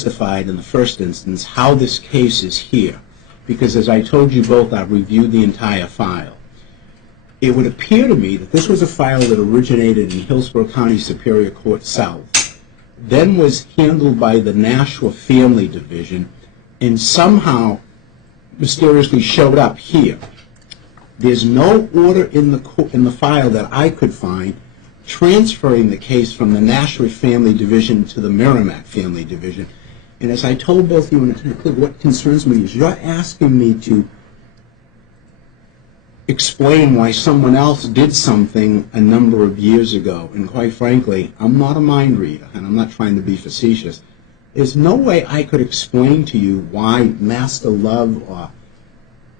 justified in the first instance how this case is here. Because as I told you both, I've reviewed the entire file. It would appear to me that this was a file that originated in Hillsborough County Superior Court South, then was handled by the Nashua Family Division, and somehow mysteriously showed up here. There's no order in the file that I could find transferring the case from the Nashua Family Division to the Merrimack Family Division. And as I told both you and Cliff, what concerns me is you're asking me to explain why someone else did something a number of years ago. And quite frankly, I'm not a mind reader, and I'm not trying to be facetious. There's no way I could explain to you why Master Love or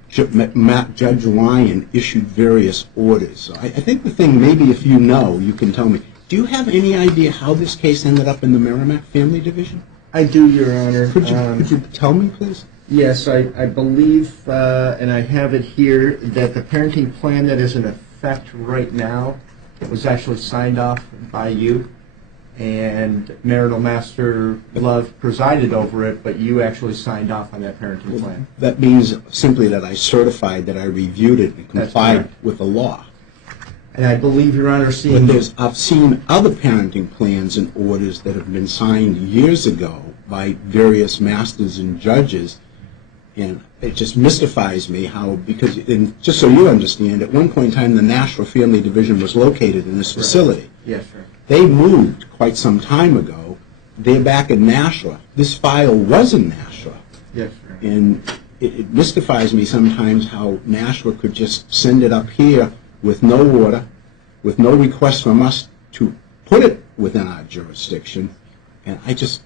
Judge Ryan issued various orders. So I think the thing, maybe if you know, you can tell me. Do you have any idea how this case ended up in the Merrimack Family Division? I do, Your Honor. Could you tell me, please? Yes, I believe, and I have it here, that the parenting plan that is in effect right now was actually signed off by you, and Marital Master Love presided over it, but you actually signed off on that parenting plan. That means simply that I certified that I reviewed it and complied with the law. And I believe, Your Honor, I've seen other parenting plans and orders that have been signed years ago by various masters and judges, and it just mystifies me how, because, just so you understand, at one point in time the Nashua Family Division was located in this facility. Yes, sir. They moved quite some time ago. They're back in Nashua. This file was in Nashua. Yes, sir. And it mystifies me sometimes how Nashua could just send it up here with no order, with no request from us to put it within our jurisdiction. And I just...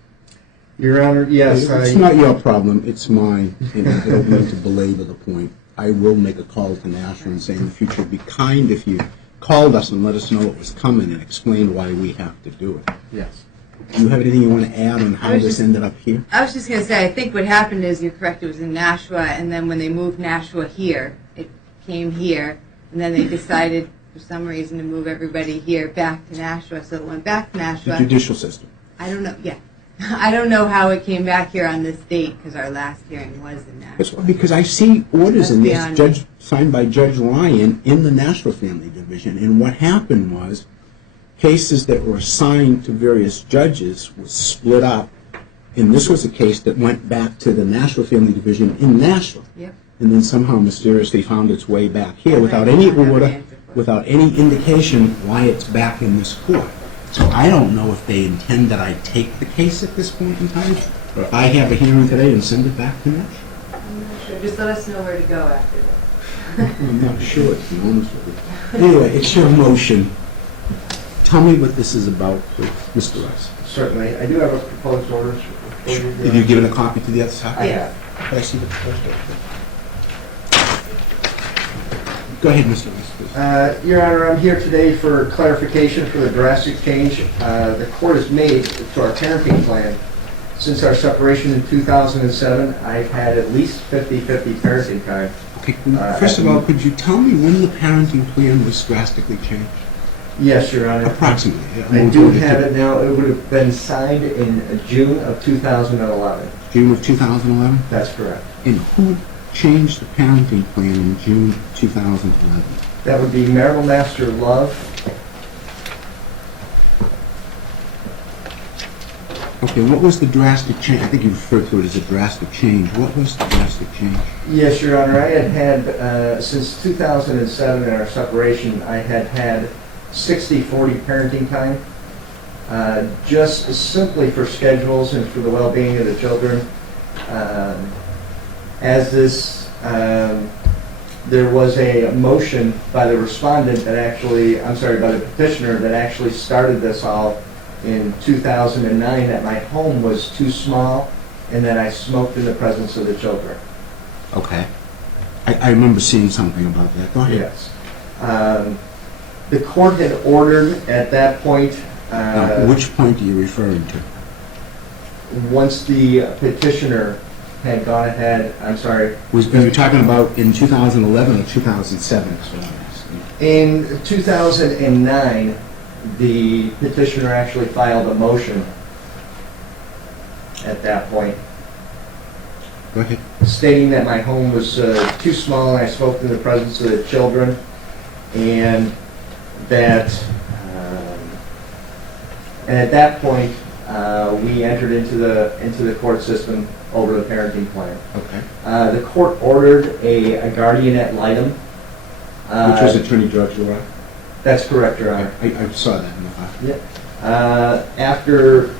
Your Honor, yes, it's not your problem, it's mine. And I don't mean to belabor the point. I will make a call to Nashua and say in the future, it'd be kind if you called us and let us know what was coming and explained why we have to do it. Yes. Do you have anything you want to add on how this ended up here? I was just going to say, I think what happened is, you're correct, it was in Nashua, and then when they moved Nashua here, it came here, and then they decided for some reason to move everybody here back to Nashua, so it went back to Nashua. The judicial system. I don't know, yeah. I don't know how it came back here on this date, because our last hearing was in Nashua. Because I see orders in this signed by Judge Ryan in the Nashua Family Division, and what happened was cases that were assigned to various judges was split up, and this was a case that went back to the Nashua Family Division in Nashua. Yep. And then somehow mysteriously found its way back here without any order, without any indication why it's back in this court. So I don't know if they intend that I take the case at this point in time, or if I have a hearing today and send it back to Nashua. I'm not sure. Just let us know where to go after this. I'm not sure, to be honest with you. Anyway, it's your motion. Tell me what this is about, please, Mr. Rice. Certainly. I do have a proposed order. Have you given a copy to the other side? I have. Can I see the proposed order? Go ahead, Mr. Rice, please. Your Honor, I'm here today for clarification for the drastic change the court has made to our parenting plan. Since our separation in 2007, I've had at least 50-50 parenting time. Okay. First of all, could you tell me when the parenting plan was drastically changed? Yes, Your Honor. Approximately. I do have it now. It would have been signed in June of 2011. June of 2011? That's correct. And who changed the parenting plan in June 2011? That would be Marital Master Love. Okay, what was the drastic change? I think you referred to it as a drastic change. What was the drastic change? Yes, Your Honor. I had since 2007 in our separation, I had 60-40 parenting time, just simply for schedules and for the well-being of the children. As this, there was a motion by the respondent that actually, I'm sorry, by the petitioner that actually started this all in 2009, that my home was too small and that I smoked in the presence of the children. Okay. I remember seeing something about that. Go ahead. Yes. The court had ordered at that point... Now, which point are you referring to? Once the petitioner had gone ahead, I'm sorry... Were you talking about in 2011 or 2007? In 2009, the petitioner actually filed a motion. at that point, Go ahead. stating that my home was too small, and I spoke in the presence of the children, and that, and at that point, we entered into the court system over the parenting plan. Okay. The court ordered a guardian ad litem. Which was Attorney Judge Laura? That's correct, Your Honor. I saw that in the file. Yeah. After,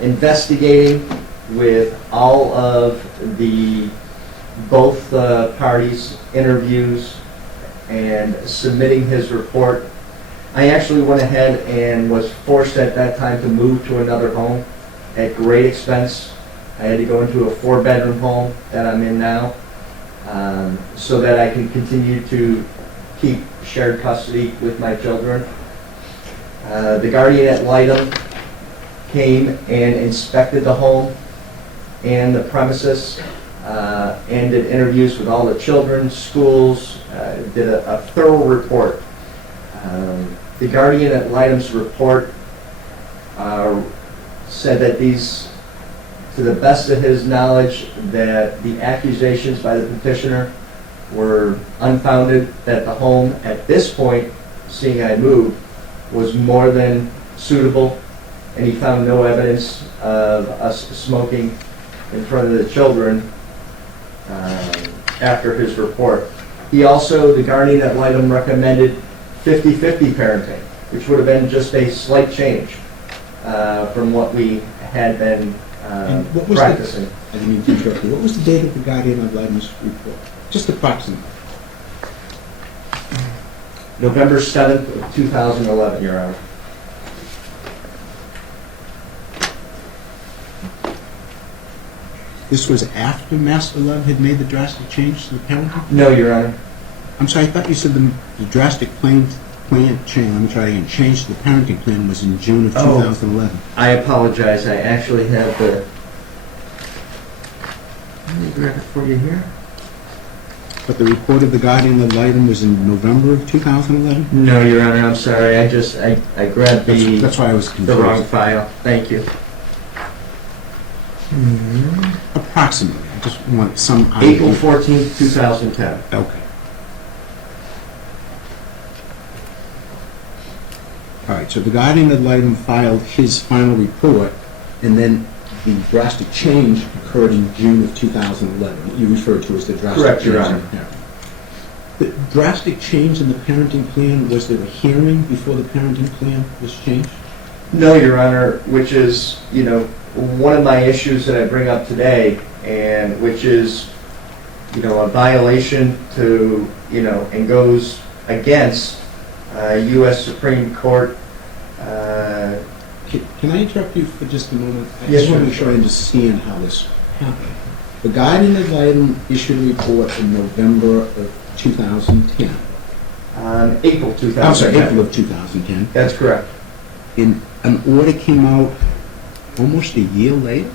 investigating with all of both parties' interviews and submitting his report, I actually went ahead and was forced at that time to move to another home at great expense. I had to go into a 4-bedroom home that I'm in now, so that I can continue to keep shared custody with my children. The guardian ad litem came and inspected the home and the premises, and did interviews with all the children, schools, did a thorough report. The guardian ad litem's report said that these, to the best of his knowledge, that the accusations by the petitioner were unfounded, that the home at this point, seeing I moved, was more than suitable, and he found no evidence of us smoking in front of the children after his report. He also, the guardian ad litem, recommended 50-50 parenting, which would have been just a slight change from what we had been practicing. I didn't mean to interrupt you. What was the date of the guardian ad litem's report? Just approximately. November 7th of 2011, Your Honor. This was after Master Love had made the drastic change to the parenting? No, Your Honor. I'm sorry, I thought you said the drastic plan change, let me try again, change to the parenting plan was in June of 2011. I apologize. I actually have the... Let me grab it for you here. But the report of the guardian ad litem was in November of 2011? No, Your Honor, I'm sorry. I grabbed That's why I was the confused. wrong file. Thank you. Approximately. I just want some idea. April 14th, 2010. Okay. All right, so the guardian ad litem filed his final report, and then the drastic change occurred in June of 2011. What you referred to as the drastic Correct, change Your in Honor. the parenting. The drastic change in the parenting plan, was there a hearing before the parenting plan was changed? No, Your Honor, which is, one of my issues that I bring up today, and which is, a violation to, and goes against U.S. Supreme Court. Can I interrupt you for just a moment? I Yes, just want to sure. make sure I understand how this happened. The guardian ad litem issued a report in November of 2010. April 2010. I'm sorry, April of 2010. That's correct. And an order came out almost a year later?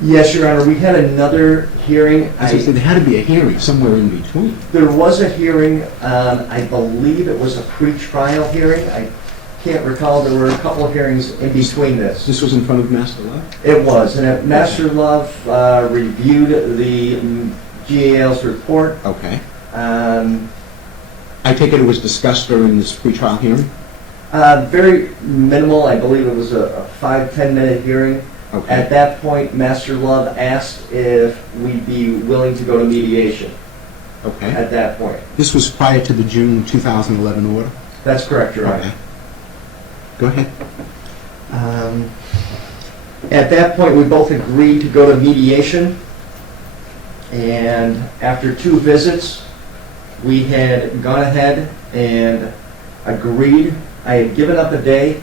Yes, Your Honor, we had another hearing. As I said, there had to be a hearing somewhere in between. There was a hearing, I believe it was a pre-trial hearing. I can't recall, there were a couple of hearings in between this. This was in front of Master Love? It was, and Master Love reviewed the GAL's report. Okay. I take it was discussed during this pre-trial hearing? Very minimal, I believe it was a 5-10 minute hearing. Okay. At that point, Master Love asked if we'd be willing to go to mediation Okay. at that point. This was prior to the June 2011 order? That's correct, Your Honor. Okay. Go ahead. At that point, we both agreed to go to mediation, and after 2 visits, we had gone ahead and agreed. I had given up a day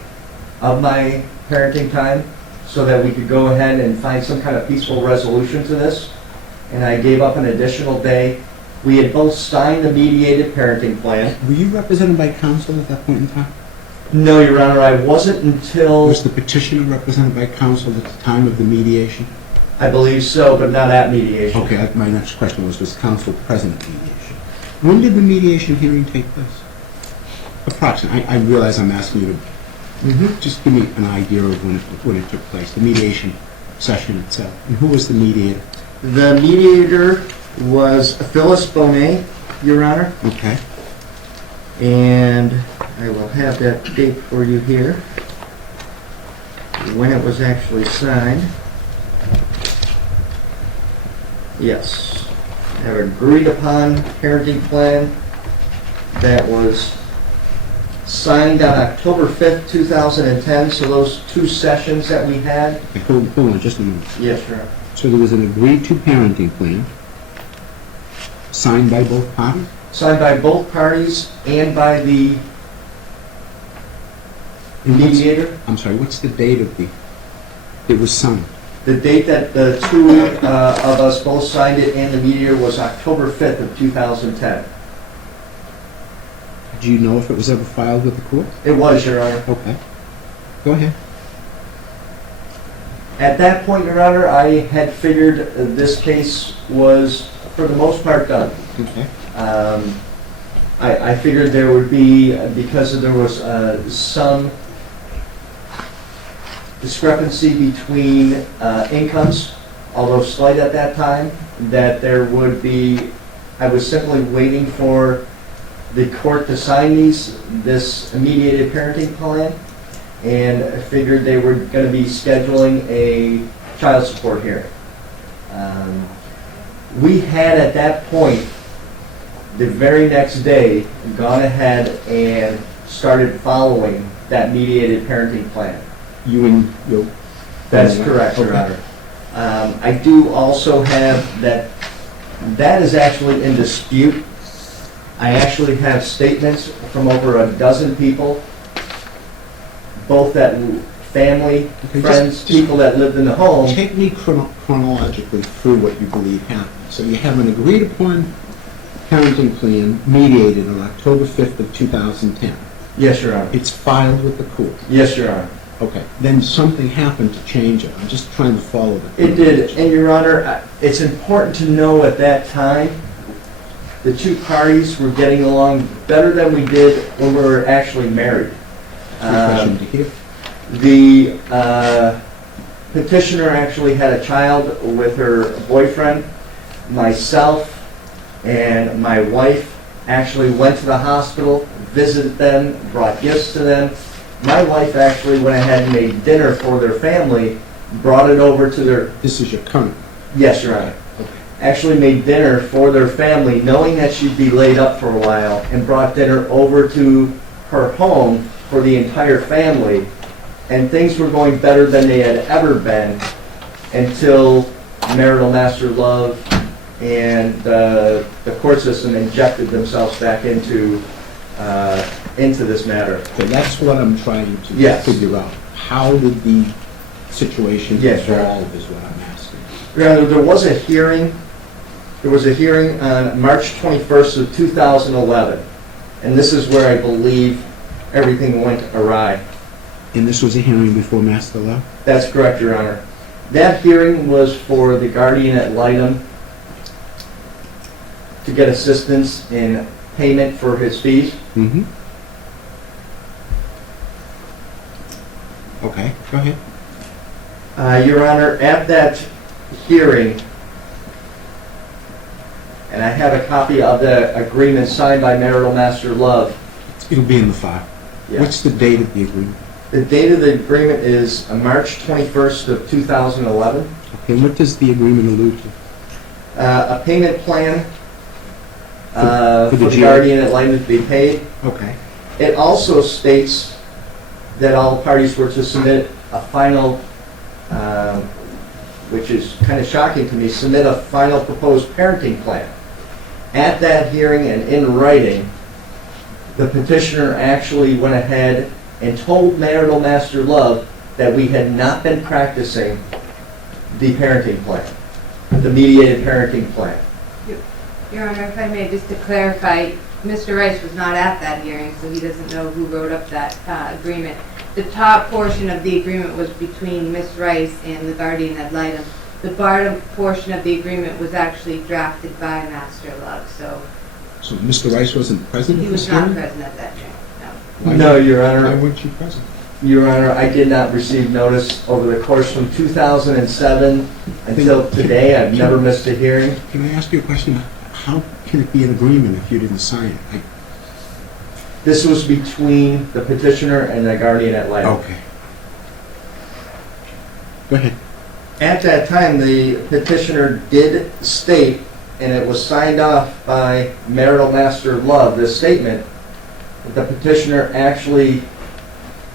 of my parenting time so that we could go ahead and find some kind of peaceful resolution to this, and I gave up an additional day. We had both signed the mediated parenting plan. Were you represented by counsel at that point in time? No, Your Honor, I wasn't until... Was the petitioner represented by counsel at the time of the mediation? I believe so, but not at mediation. Okay, my next question was counsel present at mediation? When did the mediation hearing take place? Approximately. I realize I'm asking you to just give me an idea of when it took place, the mediation session itself? And who was the mediator? The mediator was Phyllis Bonet, Your Honor, Okay. and I will have that date for you here, when it was actually signed. Yes, I have agreed upon parenting plan that was signed on October 5th, 2010, so those two sessions that we had. Okay, hold on just a minute. Yes, Your Honor. So there was an agreed-to parenting plan signed by both parties? Signed by both parties and by the And what's- mediator. I'm sorry, what's the date of it was signed? The date that the two of us both signed it and the mediator was October 5th of 2010. Do you know if it was ever filed with the court? It was, Your Honor. Okay. Go ahead. At that point, Your Honor, I had figured this case was, for the most part, done. Okay. I figured there would be, because there was some discrepancy between incomes, although slight at that time, that there would be, I was simply waiting for the court to sign this mediated parenting plan, and I figured they were going to be scheduling a child support hearing. We had at that point, the very next day, gone ahead and started following that mediated parenting plan. You and your... That's correct, Your Okay. Honor. I do also have that is actually in dispute. I actually have statements from over a dozen people, both that family, Okay, friends, just- people that lived in the home. Take me chronologically through what you believe happened. So you have an agreed-upon parenting plan mediated on October 5th of 2010. Yes, Your Honor. It's filed with the court. Yes, Your Honor. Okay. Then something happened to change it. I'm just trying to follow the... It did, and Your Honor, it's important to know at that time, the two parties were getting along better than we did when we were actually married. Refreshing to hear. The petitioner actually had a child with her boyfriend. Myself and my wife actually went to the hospital, visited them, brought gifts to them. My wife actually went ahead and made dinner for their family, brought it over to their... This is your current... Yes, Your Honor. Okay. Actually made dinner for their family, knowing that she'd be laid up for a while, and brought dinner over to her home for the entire family. And things were going better than they had ever been until marital master love and the court system injected themselves back into this matter. Okay, that's what I'm trying to Yes. figure out. How did the situation Yes, sir. evolve is what I'm asking. Your Honor, there was a hearing. There was a hearing on March 21st of 2011, and this is where I believe everything went awry. And this was a hearing before master law? That's correct, Your Honor. That hearing was for the guardian ad litem to get assistance in payment for his fees. Mm-hmm. Okay, go ahead. Your Honor, at that hearing, and I have a copy of the agreement signed by marital master love. It'll be in the file. Yes. What's the date of the agreement? The date of the agreement is March 21st of 2011. Okay, what does the agreement allude to? A payment plan For the for the GA. guardian ad litem to be paid. Okay. It also states that all parties were to submit a final, which is kind of shocking to me, submit a final proposed parenting plan. At that hearing and in writing, the petitioner actually went ahead and told marital master love that we had not been practicing the parenting plan, the mediated parenting plan. Your Honor, if I may, just to clarify, Mr. Rice was not at that hearing, so he doesn't know who wrote up that agreement. The top portion of the agreement was between Ms. Rice and the guardian ad litem. The bottom portion of the agreement was actually drafted by Master Love, so So Mr. Rice wasn't present he at was this not hearing? present at that hearing, no. Why No, weren't- Your Why Honor. weren't you present? Your Honor, I did not receive notice over the course from 2007 until today. I've never missed a hearing. Can I ask you a question? How can it be an agreement if you didn't sign it? This was between the petitioner and the guardian ad litem. Okay. Go ahead. At that time, the petitioner did state, and it was signed off by marital master Love, this statement, that the petitioner actually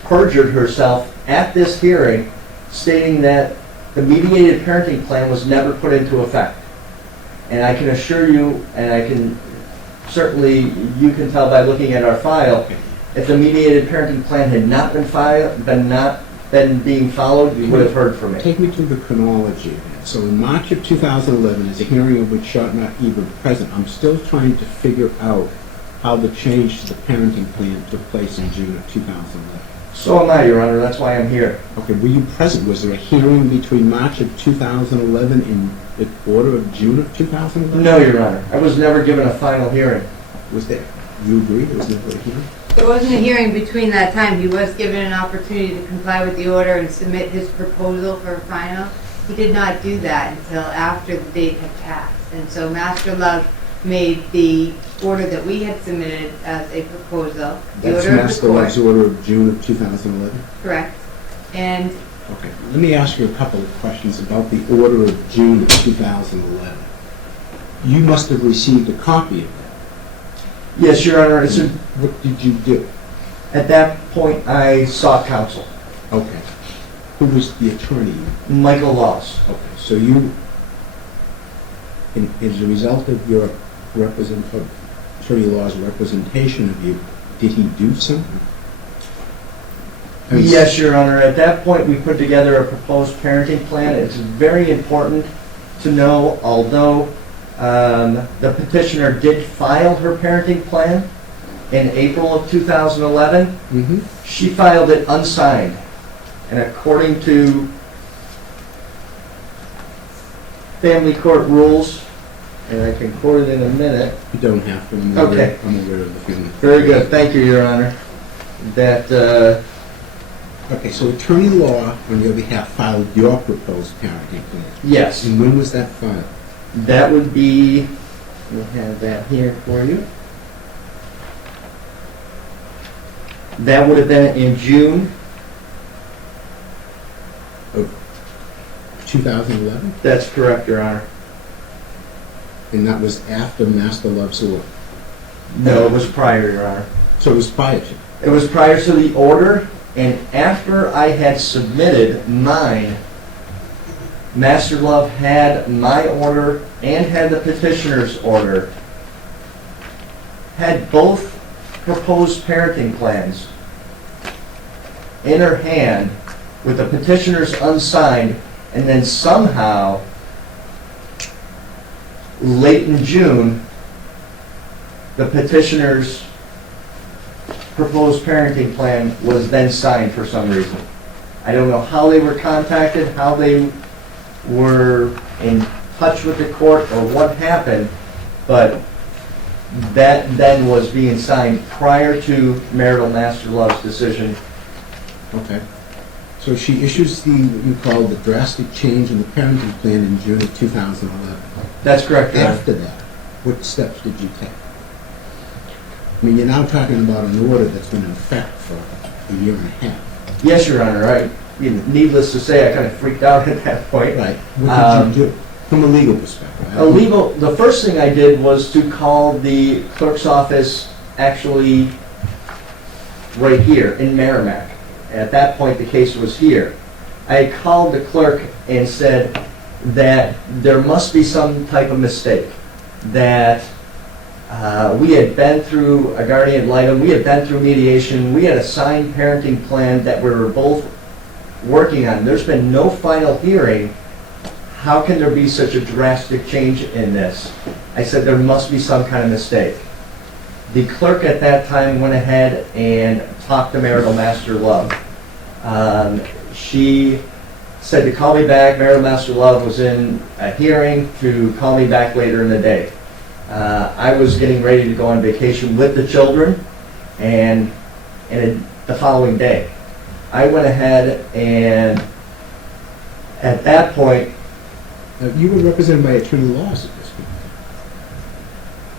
perjured herself at this hearing, stating that the mediated parenting plan was never put into effect. And I can assure you, and I can certainly, you can tell by looking at our file, if the mediated parenting plan had not been being followed, you would have heard from me. Take me through the chronology of that. So in March of 2011, is a hearing of which Shot not even present. I'm still trying to figure out how the change to the parenting plan took place in June of 2011. So am I, Your Honor. That's why I'm here. Okay, were you present? Was there a hearing between March of 2011 and the order of June of 2011? No, Your Honor. I was never given a final hearing. Was there? You agree there was never a hearing? There wasn't a hearing between that time. He was given an opportunity to comply with the order and submit his proposal for a final. He did not do that until after the date had passed. And so Master Love made the order that we had submitted as a proposal. The That's order of Master the court. Love's order of June of 2011? Correct. And Okay, let me ask you a couple of questions about the order of June of 2011. You must have received a copy of that. Yes, Your Honor. What did you do? At that point, I sought counsel. Okay. Who was the attorney? Michael Laws. Okay, so you, as a result of your attorney law's representation of you, did he do something? I mean, Yes, Your Honor. At that point, we put together a proposed parenting plan. It's very important to know, although the petitioner did file her parenting plan in April of 2011, mhm. she filed it unsigned. And according to family court rules, and I can quote it in a minute. You don't have to. Okay. I'm aware of the feeling. Very good. Thank you, Your Honor. That, Okay, so attorney law, on your behalf, filed your proposed parenting plan. yes, And when was that filed? that would be, we'll have that here for you. That would have been in June. Of 2011? That's correct, Your Honor. And that was after Master Love's order? No, it was prior, Your Honor. So it was prior to? It was prior to the order, and after I had submitted mine, Master Love had my order and had the petitioner's order, had both proposed parenting plans in her hand with the petitioner's unsigned, and then somehow, late in June, the petitioner's proposed parenting plan was then signed for some reason. I don't know how they were contacted, how they were in touch with the court, or what happened, but that then was being signed prior to marital Master Love's decision. Okay. So she issues the, what you call the drastic change in the parenting plan in June of 2011. That's correct, Your Honor. After that, what steps did you take? I mean, you're now talking about an order that's been in effect for a year and a half. Yes, Your Honor, needless to say, I kind of freaked out at that point. Right. What did you do? From a legal perspective. The first thing I did was to call the clerk's office, actually right here in Merrimack. At that point, the case was here. I had called the clerk and said that there must be some type of mistake, that we had been through a guardian ad litem, we had been through mediation, we had a signed parenting plan that we were both working on. There's been no final hearing. How can there be such a drastic change in this? I said there must be some kind of mistake. The clerk at that time went ahead and talked to marital Master Love. She said to call me back. Marital Master Love was in a hearing, to call me back later in the day. I was getting ready to go on vacation with the children, and the following day, I went ahead and at that point, You were represented by Attorney Laws at this point.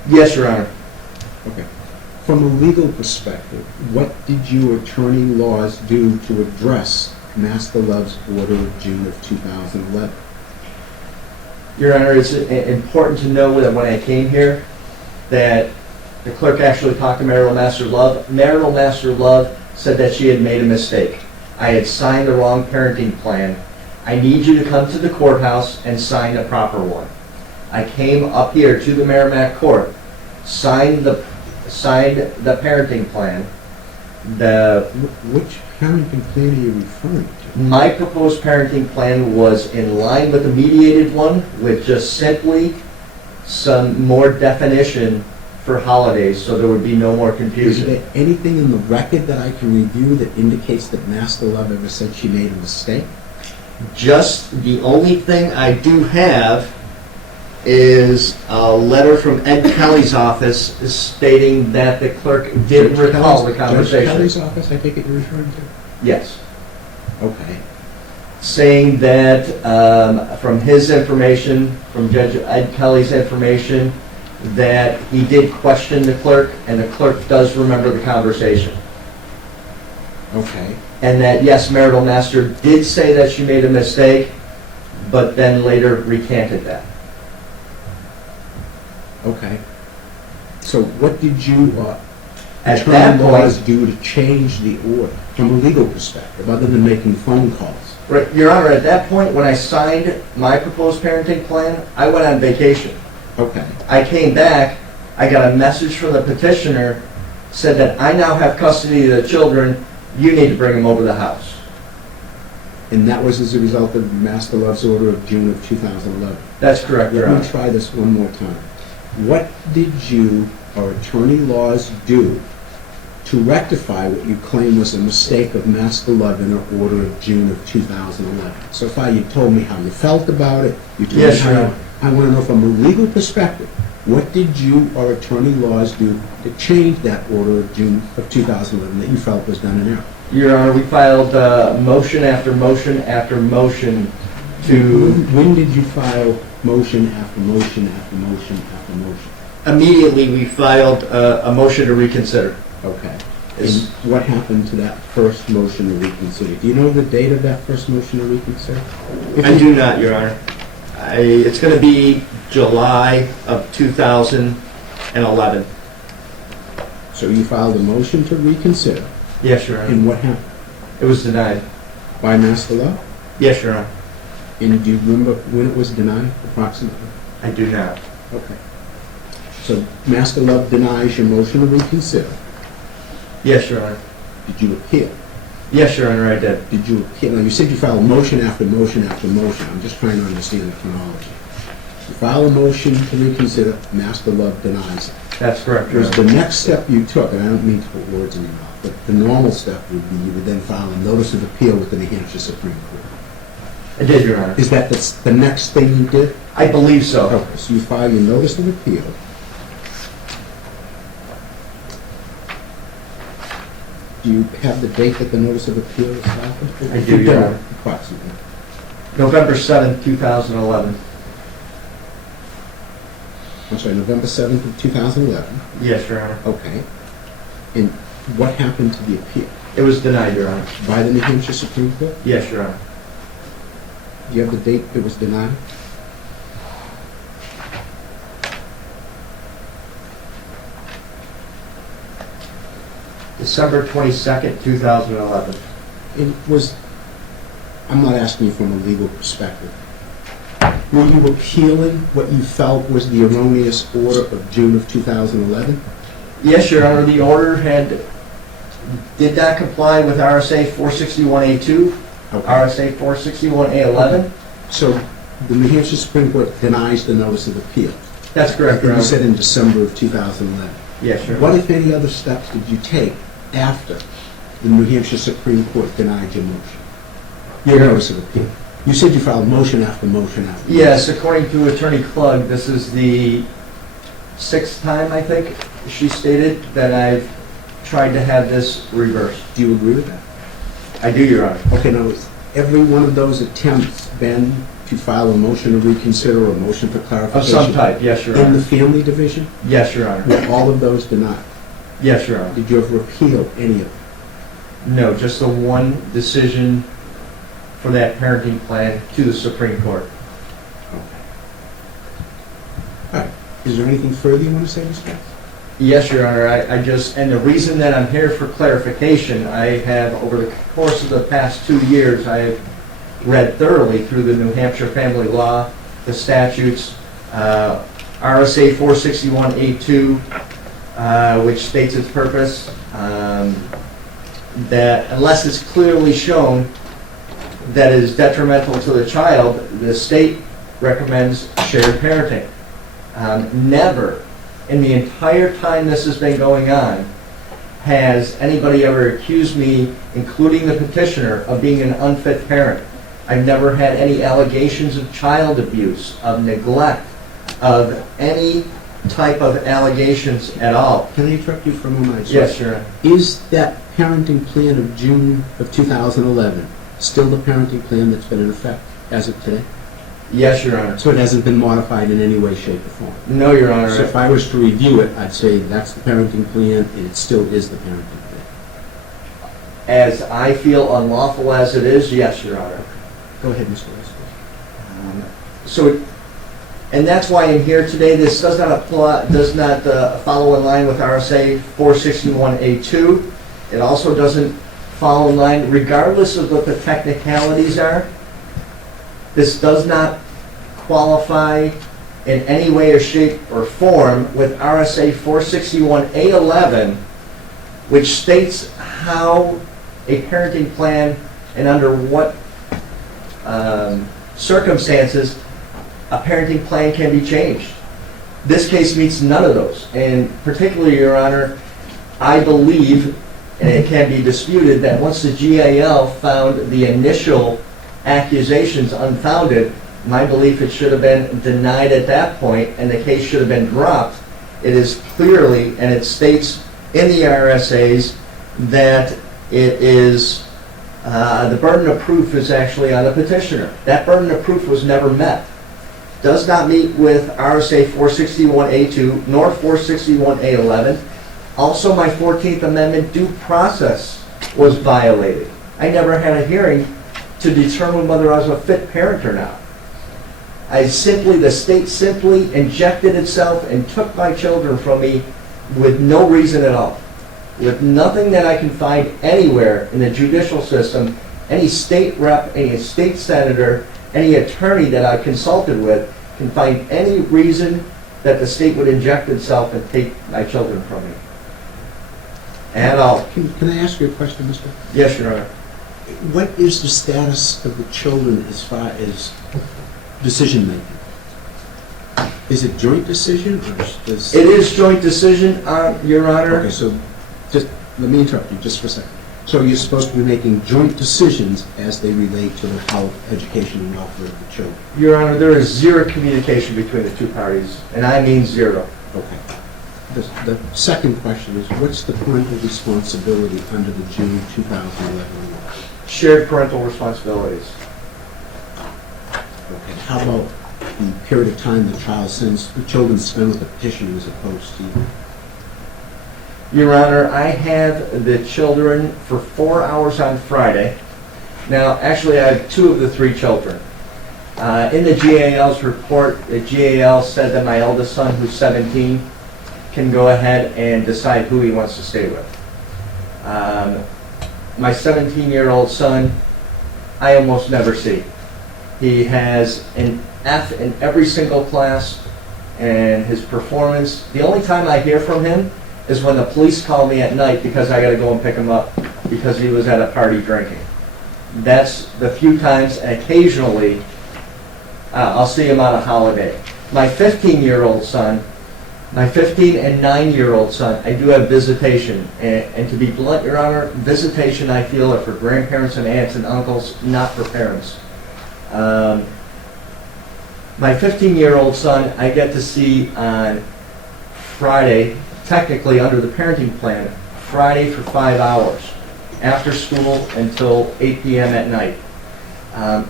yes, Your Honor. Okay. From a legal perspective, what did you Attorney Laws do to address Master Love's order of June of 2011? Your Honor, it's important to know that when I came here, that the clerk actually talked to Marital Master Love. Marital Master Love said that she had made a mistake. I had signed the wrong parenting plan. I need you to come to the courthouse and sign the proper one. I came up here to the Merrimack Court, signed the parenting plan. Which parenting plan are you referring to? My proposed parenting plan was in line with the mediated one, with just simply some more definition for holidays, so there would be no more Is confusion. there anything in the record that I can review that indicates that Master Love ever said she made a mistake? Just the only thing I do have is a letter from Ed Kelly's office stating that the clerk did Judge recall the Judge conversation. Kelly's office, I take it you're referring to? Yes. Okay. Saying that from his information, from Judge Ed Kelly's information, that he did question the clerk, and the clerk does remember the conversation. Okay. And that, yes, Marital Master did say that she made a mistake, but then later recanted that. Okay. So what did you, At Attorney that Laws point, do to change the order from a legal perspective, other than making phone calls? right, Your Honor, at that point, when I signed my proposed parenting plan, I went on vacation. Okay. I came back, I got a message from the petitioner, said that I now have custody of the children, you need to bring them over to the house. And that was as a result of Master Love's order of June of 2011? That's correct, Your Let Honor. me try this one more time. What did you or Attorney Laws do to rectify what you claim was a mistake of Master Love in her order of June of 2011? So far, you told me how you felt about it. You told Yes, me Your how Honor. I want to know from a legal perspective, what did you or Attorney Laws do to change that order of June of 2011 that you felt was done in error? Your Honor, we filed motion after motion after motion to, When did you file motion after motion after motion after motion? immediately we filed a motion to reconsider. Okay. And It's- what happened to that first motion to reconsider? Do you know the date of that first motion to reconsider? I do not, Your Honor. It's going to be July of 2011. So you filed a motion to reconsider, Yes, Your Honor. and what happened? It was denied. By Master Love? Yes, Your Honor. And do you remember when it was denied, approximately? I do not. Okay. So Master Love denies your motion to reconsider. Yes, Your Honor. Did you appeal? Yes, Your Honor, I did. Did you appeal? Now, you said you filed motion after motion after motion. I'm just trying to understand the chronology. You file a motion to reconsider, Master Love denies it. That's correct, Your Was the Honor. next step you took, and I don't mean to put words in your mouth, but the normal step would be you would then file a notice of appeal with the New Hampshire Supreme Court. I did, Your Honor. Is that the next thing you did? I believe so. Okay, so you file your notice of appeal. Do you have the date that the notice of appeal is filed? I do, Your Honor. Approximately. November 7th, 2011. I'm sorry, November 7th of 2011. Yes, Your Honor. Okay. And what happened to the appeal? It was denied, Your Honor. By the New Hampshire Supreme Court? Yes, Your Honor. Do you have the date it was denied? December 22nd, 2011. It was, I'm not asking you from a legal perspective. Were you appealing what you felt was the erroneous order of June of 2011? Yes, Your Honor, the order did not comply with RSA 461A2, Okay. RSA 461A11. So the New Hampshire Supreme Court denies the notice of appeal. That's correct, Your You Honor. said in December of 2011. Yes, Your What, Honor. if any, other steps did you take after the New Hampshire Supreme Court denied your motion? Your notice of appeal. You said you filed motion after motion after motion. Yes, according to Attorney Klug, this is the 6th time, I think, she stated that I've tried to have this reversed. Do you agree with that? I do, Your Honor. Okay, now, has every one of those attempts been to file a motion to reconsider or a motion for Of clarification? some type, yes, Your In the Honor. family division? Yes, Your Honor. Were all of those denied? Yes, Your Honor. Did you ever appeal any of them? No, just the one decision for that parenting plan to the Supreme Court. Okay. All right. Is there anything further you want to say, Mr. Bass? Yes, Your Honor, I just, and the reason that I'm here for clarification, I have, over the course of the past 2 years, I have read thoroughly through the New Hampshire family law, the statutes, RSA 461A2, which states its purpose, that unless it's clearly shown that it is detrimental to the child, the state recommends shared parenting. Never in the entire time this has been going on has anybody ever accused me, including the petitioner, of being an unfit parent. I've never had any allegations of child abuse, of neglect, of any type of allegations at all. Can I interrupt you for a moment? Yes, Your Honor. Is that parenting plan of June of 2011 still the parenting plan that's been in effect as of today? Yes, Your Honor. So it hasn't been modified in any way, shape, or form? No, Your Honor. So if I was to review it, I'd say that's the parenting plan, and it still is the parenting plan. As I feel unlawful as it is, yes, Your Honor. Go ahead, Mr. West. So, and that's why I'm here today. This does not apply, does not follow in line with RSA 461A2. It also doesn't follow in line, regardless of what the technicalities are. This does not qualify in any way or shape or form with RSA 461A11, which states how a parenting plan and under what circumstances a parenting plan can be changed. This case meets none of those. And particularly, Your Honor, I believe, and it can be disputed, that once the GAL found the initial accusations unfounded, my belief it should have been denied at that point and the case should have been dropped. It is clearly, and it states in the RSAs, that it is, the burden of proof is actually on the petitioner. That burden of proof was never met. Does not meet with RSA 461A2 nor 461A11. Also, my 14th Amendment due process was violated. I never had a hearing to determine whether I was a fit parent or not. The state simply injected itself and took my children from me with no reason at all. With nothing that I can find anywhere in the judicial system, any state rep, any state senator, any attorney that I consulted with can find any reason that the state would inject itself and take my children from me. At all. Can I ask you a question, Mr.? Yes, Your Honor. What is the status of the children as far as decision-making? Is it joint decision, or is... It is joint decision, Your Honor. Okay, so just let me interrupt you just for a second. So you're supposed to be making joint decisions as they relate to the health, education, and welfare of the children. Your Honor, there is zero communication between the two parties, and I mean zero. Okay. The second question is, what's the parental responsibility under the June 2011 law? Shared parental responsibilities. Okay. How about the period of time the children spend with the petitioner as opposed to you? Your Honor, I have the children for 4 hours on Friday. Now, actually, I have 2 of the 3 children. In the GAL's report, the GAL said that my eldest son, who's 17, can go ahead and decide who he wants to stay with. My 17-year-old son, I almost never see. He has an F in every single class, and his performance, the only time I hear from him is when the police call me at night because I got to go and pick him up because he was at a party drinking. That's the few times, and occasionally I'll see him on a holiday. My 15-year-old son, my 15 and 9-year-old son, I do have visitation. And to be blunt, Your Honor, visitation I feel are for grandparents and aunts and uncles, not for parents. My 15-year-old son I get to see on Friday, technically under the parenting plan, Friday for 5 hours. after school until 8 p.m. at night.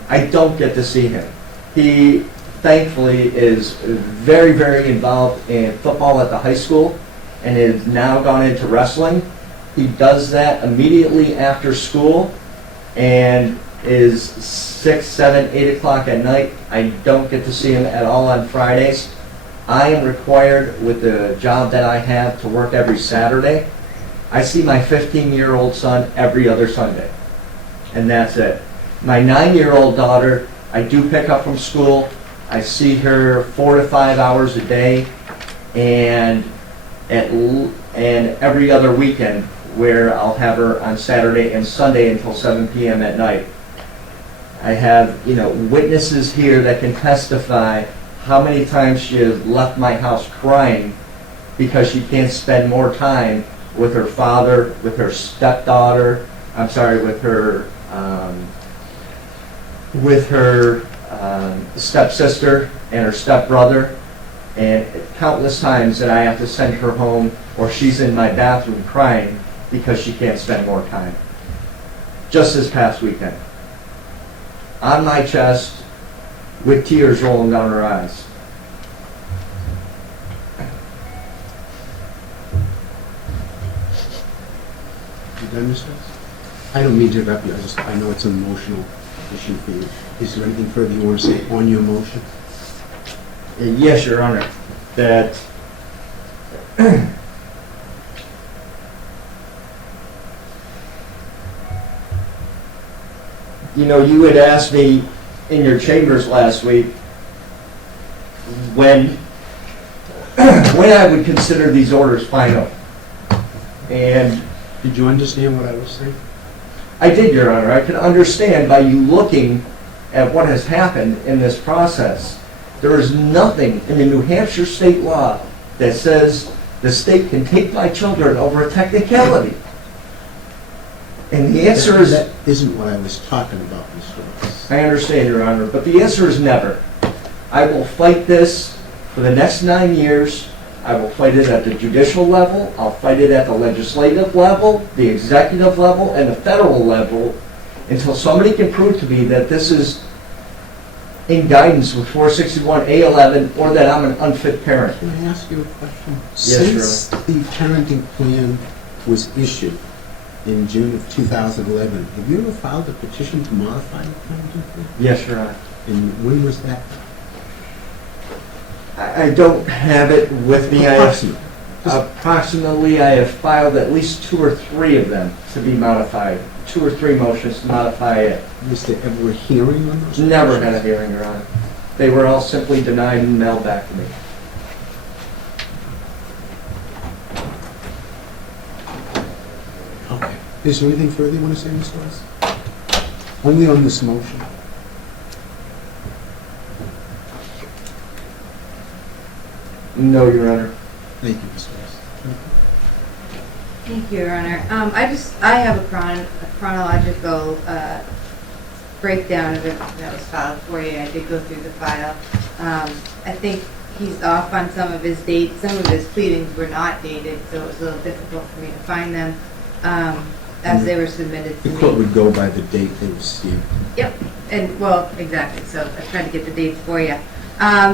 I don't get to see him. He thankfully is very, very involved in football at the high school and has now gone into wrestling. He does that immediately after school and is 6, 7, 8 o'clock at night. I don't get to see him at all on Fridays. I am required with the job that I have to work every Saturday. I see my 15-year-old son every other Sunday, and that's it. My 9-year-old daughter, I do pick up from school. I see her 4 to 5 hours a day, and every other weekend where I'll have her on Saturday and Sunday until 7 p.m. at night. I have, witnesses here that can testify how many times she has left my house crying because she can't spend more time with her father, with her stepdaughter, with her stepsister and her stepbrother, and countless times that I have to send her home or she's in my bathroom crying because she can't spend more time. Just this past weekend. On my chest, with tears rolling down her eyes. You done, Mr. Rice? I don't mean to interrupt you. I know it's an emotional issue for you. Is there anything further you want to say on your motion? Yes, Your Honor. That you had asked me in your chambers last week when I would consider these orders final. And did you understand what I was saying? I did, Your Honor. I can understand by you looking at what has happened in this process. There is nothing in the New Hampshire state law that says the state can take my children over a technicality. And the answer is... That isn't what I was talking about, Mr. Rice. I understand, Your Honor, but the answer is never. I will fight this for the next 9 years. I will fight it at the judicial level. I'll fight it at the legislative level, the executive level, and the federal level until somebody can prove to me that this is in guidance with 461A11 or that I'm an unfit parent. Can I ask you a question? Yes, Since the parenting plan was issued in June of 2011, have you ever filed a petition to modify the parenting plan? Yes, Your Honor. And when was that? I don't have it with me. Approximately, I have filed at least 2 or 3 of them to be modified. 2 or 3 motions to modify it. Was there ever a hearing on those? Never had a hearing, Your Honor. They were all simply denied and mailed back to me. Okay. Is there anything further you want to say, Mr. Rice? Only on this motion. No, Your Honor. Thank you, Mr. Rice. Thank you, Your Honor. I have a chronological breakdown of it that was filed for you. I did go through the file. I think he's off on some of his dates. Some of his pleadings were not dated, so it was a little difficult for me to find them as they were submitted to me. The court would go by the date they received. Yep, and well, exactly. So I tried to get the dates for you.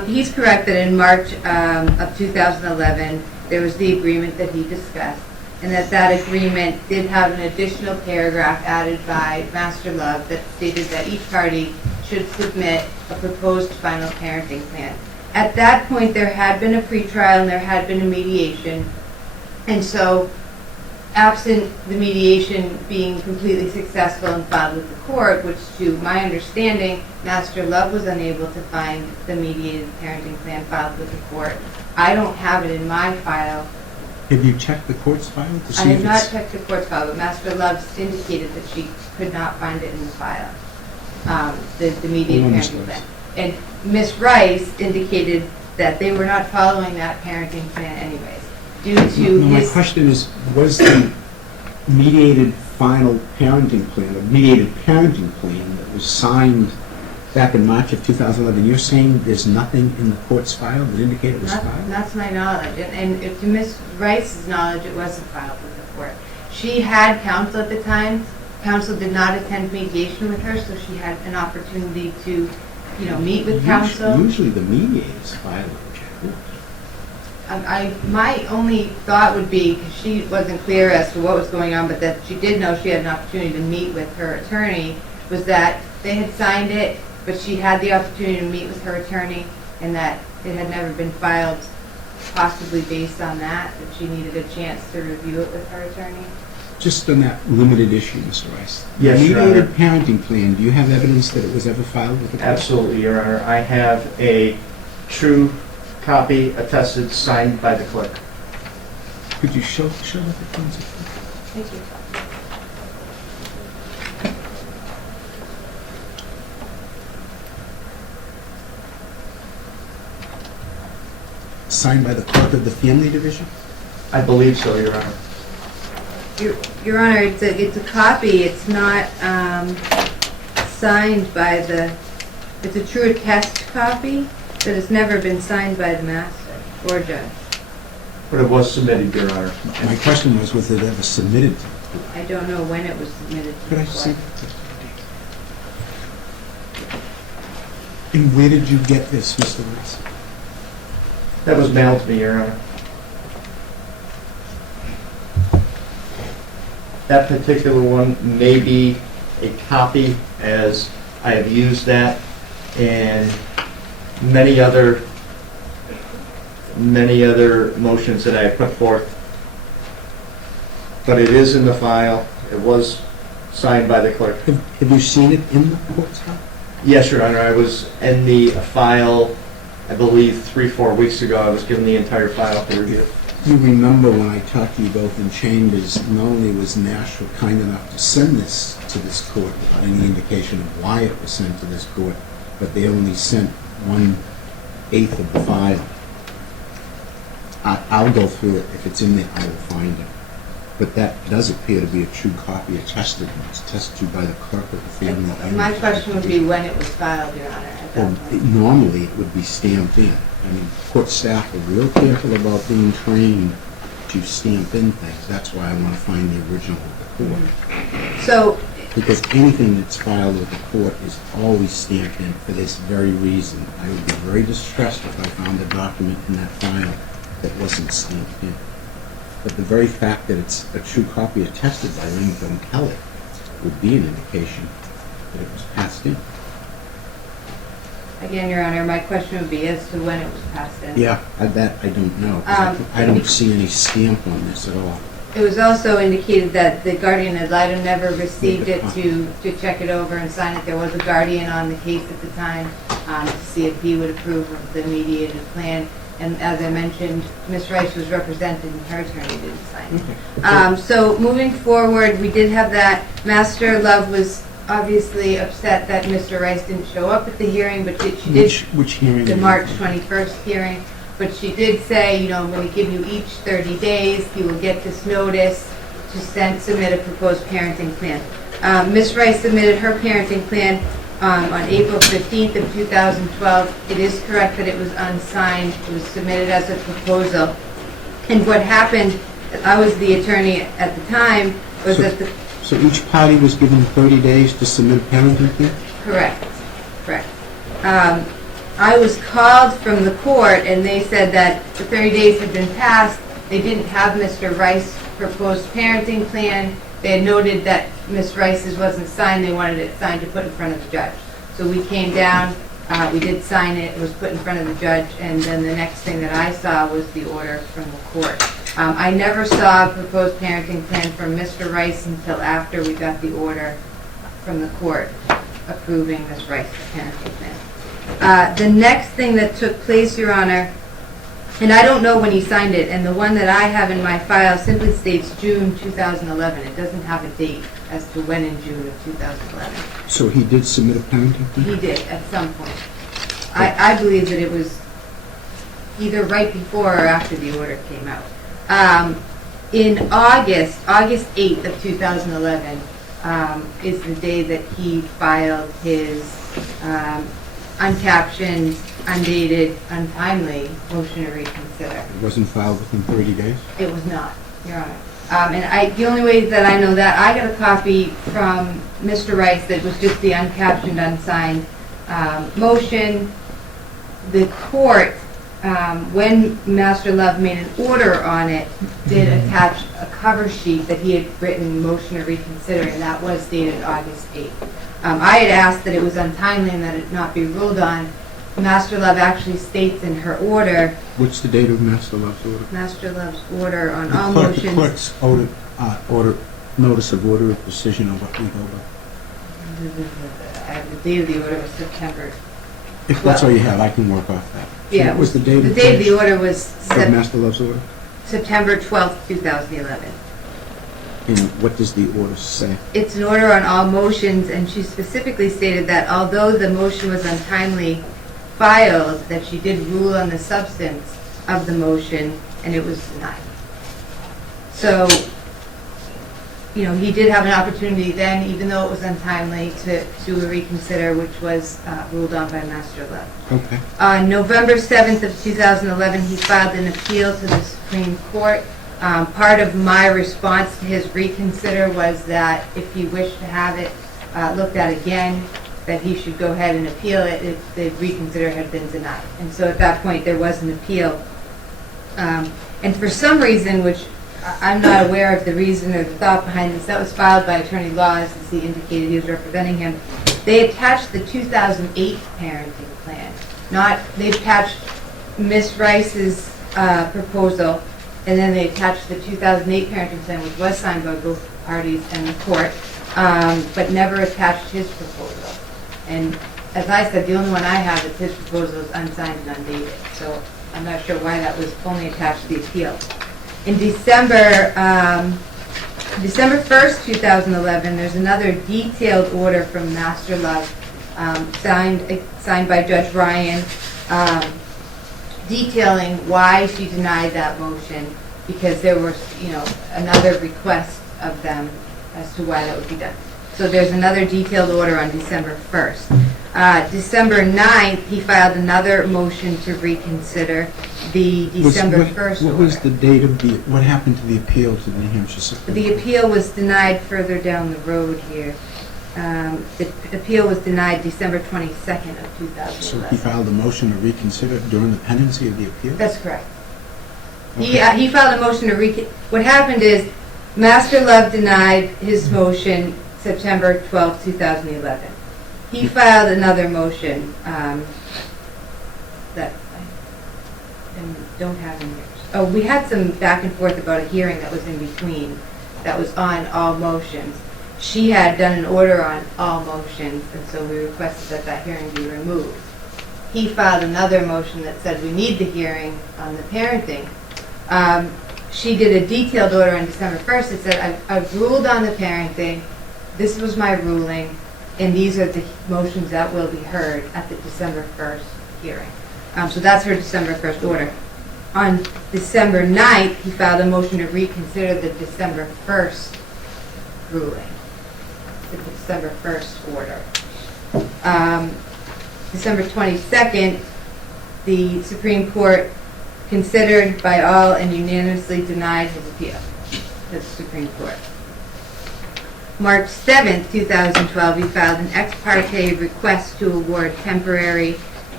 He's correct that in March of 2011, there was the agreement that he discussed, and that agreement did have an additional paragraph added by Master Love that stated that each party should submit a proposed final parenting plan. At that point, there had been a pretrial and there had been a mediation, and so absent the mediation being completely successful and filed with the court, which to my understanding, Master Love was unable to find the mediated parenting plan filed with the court. I don't have it in my file. Have you checked the court's file to see I have if not it's... checked the court's file, but Master Love indicated that she could not find it in the file, the mediated parenting plan. And Ms. Rice indicated that they were not following that parenting plan anyways, due to My his... question is, was the mediated final parenting plan, a mediated parenting plan that was signed back in March of 2011, you're saying there's nothing in the court's file that indicated it was filed? Not to my knowledge, and to Ms. Rice's knowledge, it wasn't filed with the court. She had counsel at the time. Counsel did not attend mediation with her, so she had an opportunity to, meet with counsel. Usually the mediators file a report. My only thought would be, because she wasn't clear as to what was going on, but that she did know she had an opportunity to meet with her attorney, was that they had signed it, but she had the opportunity to meet with her attorney, and that it had never been filed, possibly based on that she needed a chance to review it with her attorney. Just on that limited issue, Mr. Rice. Yes, the Your mediated Honor. parenting plan, do you have evidence that it was ever filed with the court? Absolutely, Your Honor. I have a true copy attested, signed by the clerk. Could you show what the plans are? Thank you. Signed by the clerk of the family division? I believe so, Your Honor. Your Honor, it's a copy. It's not signed by it's a true attest copy, but it's never been signed by the master or judge. But it was submitted, Your Honor. My question was it ever submitted to the court? I don't know when it was submitted to Could I the see court. that? And where did you get this, Mr. Rice? That was mailed to me, Your Honor. That particular one may be a copy, as I have used that in many other motions that I have put forth. But it is in the file. It was signed by the clerk. Have you seen it in the court's file? Yes, Your Honor. I was in the file, I believe, 3-4 weeks ago. I was given the entire file to review. You remember when I talked to you both in chambers, not only was Nashville kind enough to send this to this court without any indication of why it was sent to this court, but they only sent 1/8 of the file. I'll go through it. If it's in there, I will find it. But that does appear to be a true copy attested. It's attested to by the clerk of the family. My question would be when it was filed, Your Honor, at that point. Normally, it would be stamped in. I mean, court staff are real careful about being trained to stamp in things. That's why I want to find the original of the court. So, Because anything that's filed with the court is always stamped in for this very reason. I would be very distressed if I found a document in that file that wasn't stamped in. But the very fact that it's a true copy attested by Lincoln Kellett would be an indication that it was passed in. again, Your Honor, my question would be as to when it was passed in. Yeah, that I don't know. 'Cause I don't see any stamp on this at all. It was also indicated that the guardian ad litem never received it to check it over and sign it. There was a guardian on the case at the time to see if he would approve of the mediated plan. And as I mentioned, Ms. Rice was represented and her attorney didn't sign it. So moving forward, we did have that. Master Love was obviously upset that Mr. Rice didn't show up at the hearing, but she did. Which hearing? The March 21st hearing. But she did say, I'm going to give you each 30 days. You will get this notice to submit a proposed parenting plan. Ms. Rice submitted her parenting plan on April 15th of 2012. It is correct that it was unsigned. It was submitted as a proposal. And what happened, I was the attorney at the time, was that the... So each party was given 30 days to submit a parenting plan? Correct. I was called from the court and they said that the 30 days had been passed. They didn't have Mr. Rice's proposed parenting plan. They had noted that Ms. Rice's wasn't signed. They wanted it signed to put in front of the judge. So we came down, we did sign it, it was put in front of the judge, and then the next thing that I saw was the order from the court. I never saw a proposed parenting plan from Mr. Rice until after we got the order from the court approving Ms. Rice's parenting plan. The next thing that took place, Your Honor, and I don't know when he signed it, and the one that I have in my file simply states June 2011. It doesn't have a date as to when in June of 2011. So he did submit a parenting plan? He did, at some point. I believe that it was either right before or after the order came out. In August 8th of 2011, is the day that he filed his uncaptioned, undated, untimely motion to reconsider. It wasn't filed within 30 days? It was not, Your Honor. The only way that I know that, I got a copy from Mr. Rice that was just the uncaptioned, unsigned motion. The court, when Master Love made an order on it, did attach a cover sheet that he had written motion to reconsider, and that was dated August 8th. I had asked that it was untimely and that it not be ruled on. Master Love actually states in her order. What's the date of Master Love's order? Master Love's order on all The motions. clerk's order, notice of order of decision on what we go by. The date of the order was September. If that's all you have, I can work off that. So Yeah, what was the date the of date of the order was Master Love's order? September 12th, 2011. And what does the order say? It's an order on all motions, and she specifically stated that although the motion was untimely filed, that she did rule on the substance of the motion, and it was denied. So, he did have an opportunity then, even though it was untimely, to do a reconsider, which was ruled on by Master Love. Okay. On November 7th of 2011, he filed an appeal to the Supreme Court. Part of my response to his reconsider was that if he wished to have it looked at again, that he should go ahead and appeal it if the reconsider had been denied. And so at that point, there was an appeal. And for some reason, which I'm not aware of the reason or the thought behind this, that was filed by Attorney Laws, as he indicated he was representing him. They attached the 2008 parenting plan. They attached Ms. Rice's proposal, and then they attached the 2008 parenting plan, which was signed by both parties and the court, but never attached his proposal. And as I said, the only one I have is his proposal is unsigned and undated. So I'm not sure why that was only attached to the appeal. In December 1st, 2011, there's another detailed order from Master Love, signed by Judge Ryan, detailing why she denied that motion, because there was, another request of them as to why that would be done. So there's another detailed order on December 1st. December 9th, he filed another motion to reconsider the December 1st order. What was the date of what happened to the appeal to the New Hampshire Supreme Court? The appeal was denied further down the road here. The appeal was denied December 22nd of 2011. So he filed a motion to reconsider during the pendency of the appeal? That's correct. Okay. He filed a motion to what happened is Master Love denied his motion September 12, 2011. He filed another motion that I don't have in here. Oh, we had some back and forth about a hearing that was in between that was on all motions. She had done an order on all motions, and so we requested that hearing be removed. He filed another motion that said we need the hearing on the parenting. She did a detailed order on December 1st. It said, I've ruled on the parenting. This was my ruling, and these are the motions that will be heard at the December 1st hearing. So that's her December 1st order. On December 9th, he filed a motion to reconsider the December 1st ruling, the December 1st order. December 22nd, the Supreme Court considered by all and unanimously denied his appeal to the Supreme Court. March 7th, 2012, he filed an ex parte request to award temporary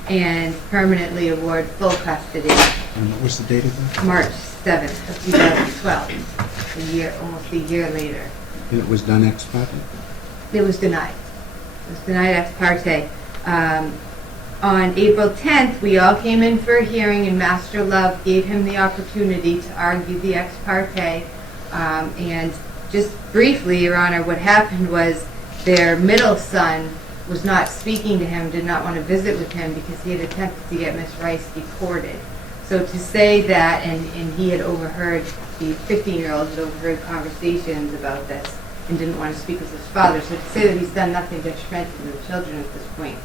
and permanently award full custody. And what was the date of that? March 7th of 2012, almost a year later. And it was done ex parte? It was denied. It was denied ex parte. On April 10th, we all came in for a hearing, and Master Love gave him the opportunity to argue the ex parte. And just briefly, Your Honor, what happened was their middle son was not speaking to him, did not want to visit with him because he had attempted to get Miss Rice deported. So to say that, and he had overheard, the 15-year-old had overheard conversations about this and didn't want to speak with his father. So to say that he's done nothing detrimental to the children at this point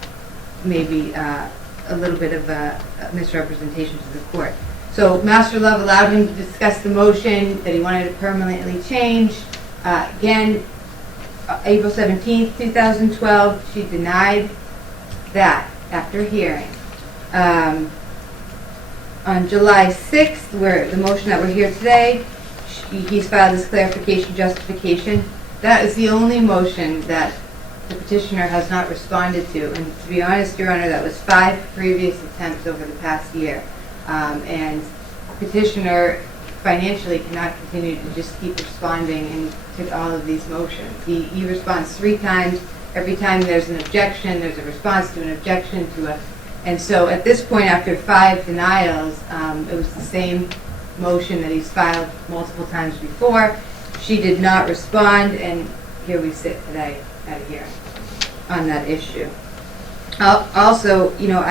may be a little bit of a misrepresentation to the court. So Master Love allowed him to discuss the motion that he wanted to permanently change. Again, April 17th, 2012, she denied that after hearing. On July 6th, where the motion that we're here today, he's filed this clarification justification. That is the only motion that the petitioner has not responded to. And to be honest, Your Honor, that was 5 previous attempts over the past year. And petitioner financially cannot continue to just keep responding to all of these motions. He responds 3 times. Every time there's an objection, there's a response to an objection to a... And so at this point, after 5 denials, it was the same motion that he's filed multiple times before. She did not respond, and here we sit today at a hearing on that issue. Also, you know,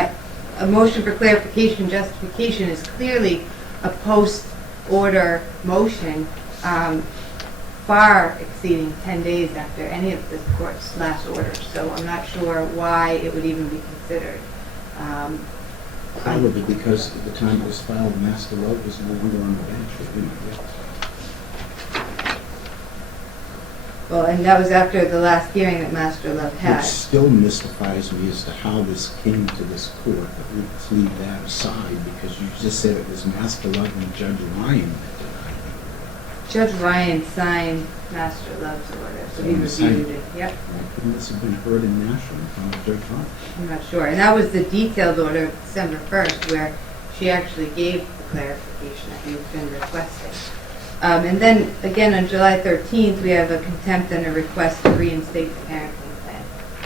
a motion for clarification justification is clearly a post-order motion, far exceeding 10 days after any of the court's last orders. So I'm not sure why it would even be considered. Probably because at the time it was filed, Master Love was no longer on the bench. Well, and that was after the last hearing that Master Love had. It still mystifies me as to how this came to this court, that we leave that aside, because you just said it was Master Love and Judge Ryan that denied it. Judge Ryan signed Master Love's order, so he reviewed it. Yep. Couldn't this have been heard in Nashville from Judge Ryan? I'm not sure. And that was the detailed order of December 1st, where she actually gave the clarification that you've been requesting. And then, again, on July 13th, we have a contempt and a request to reinstate the parenting plan.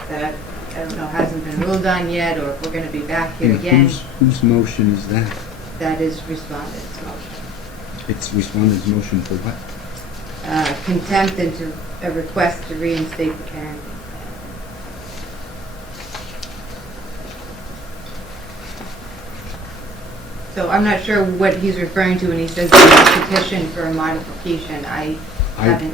That I don't know, hasn't been ruled on yet, or if we're going to be back here again. Whose motion is that? That is respondent's motion. It's respondent's motion for what? Contempt and to a request to reinstate the parenting plan. So I'm not sure what he's referring to when he says the petition for a modification. I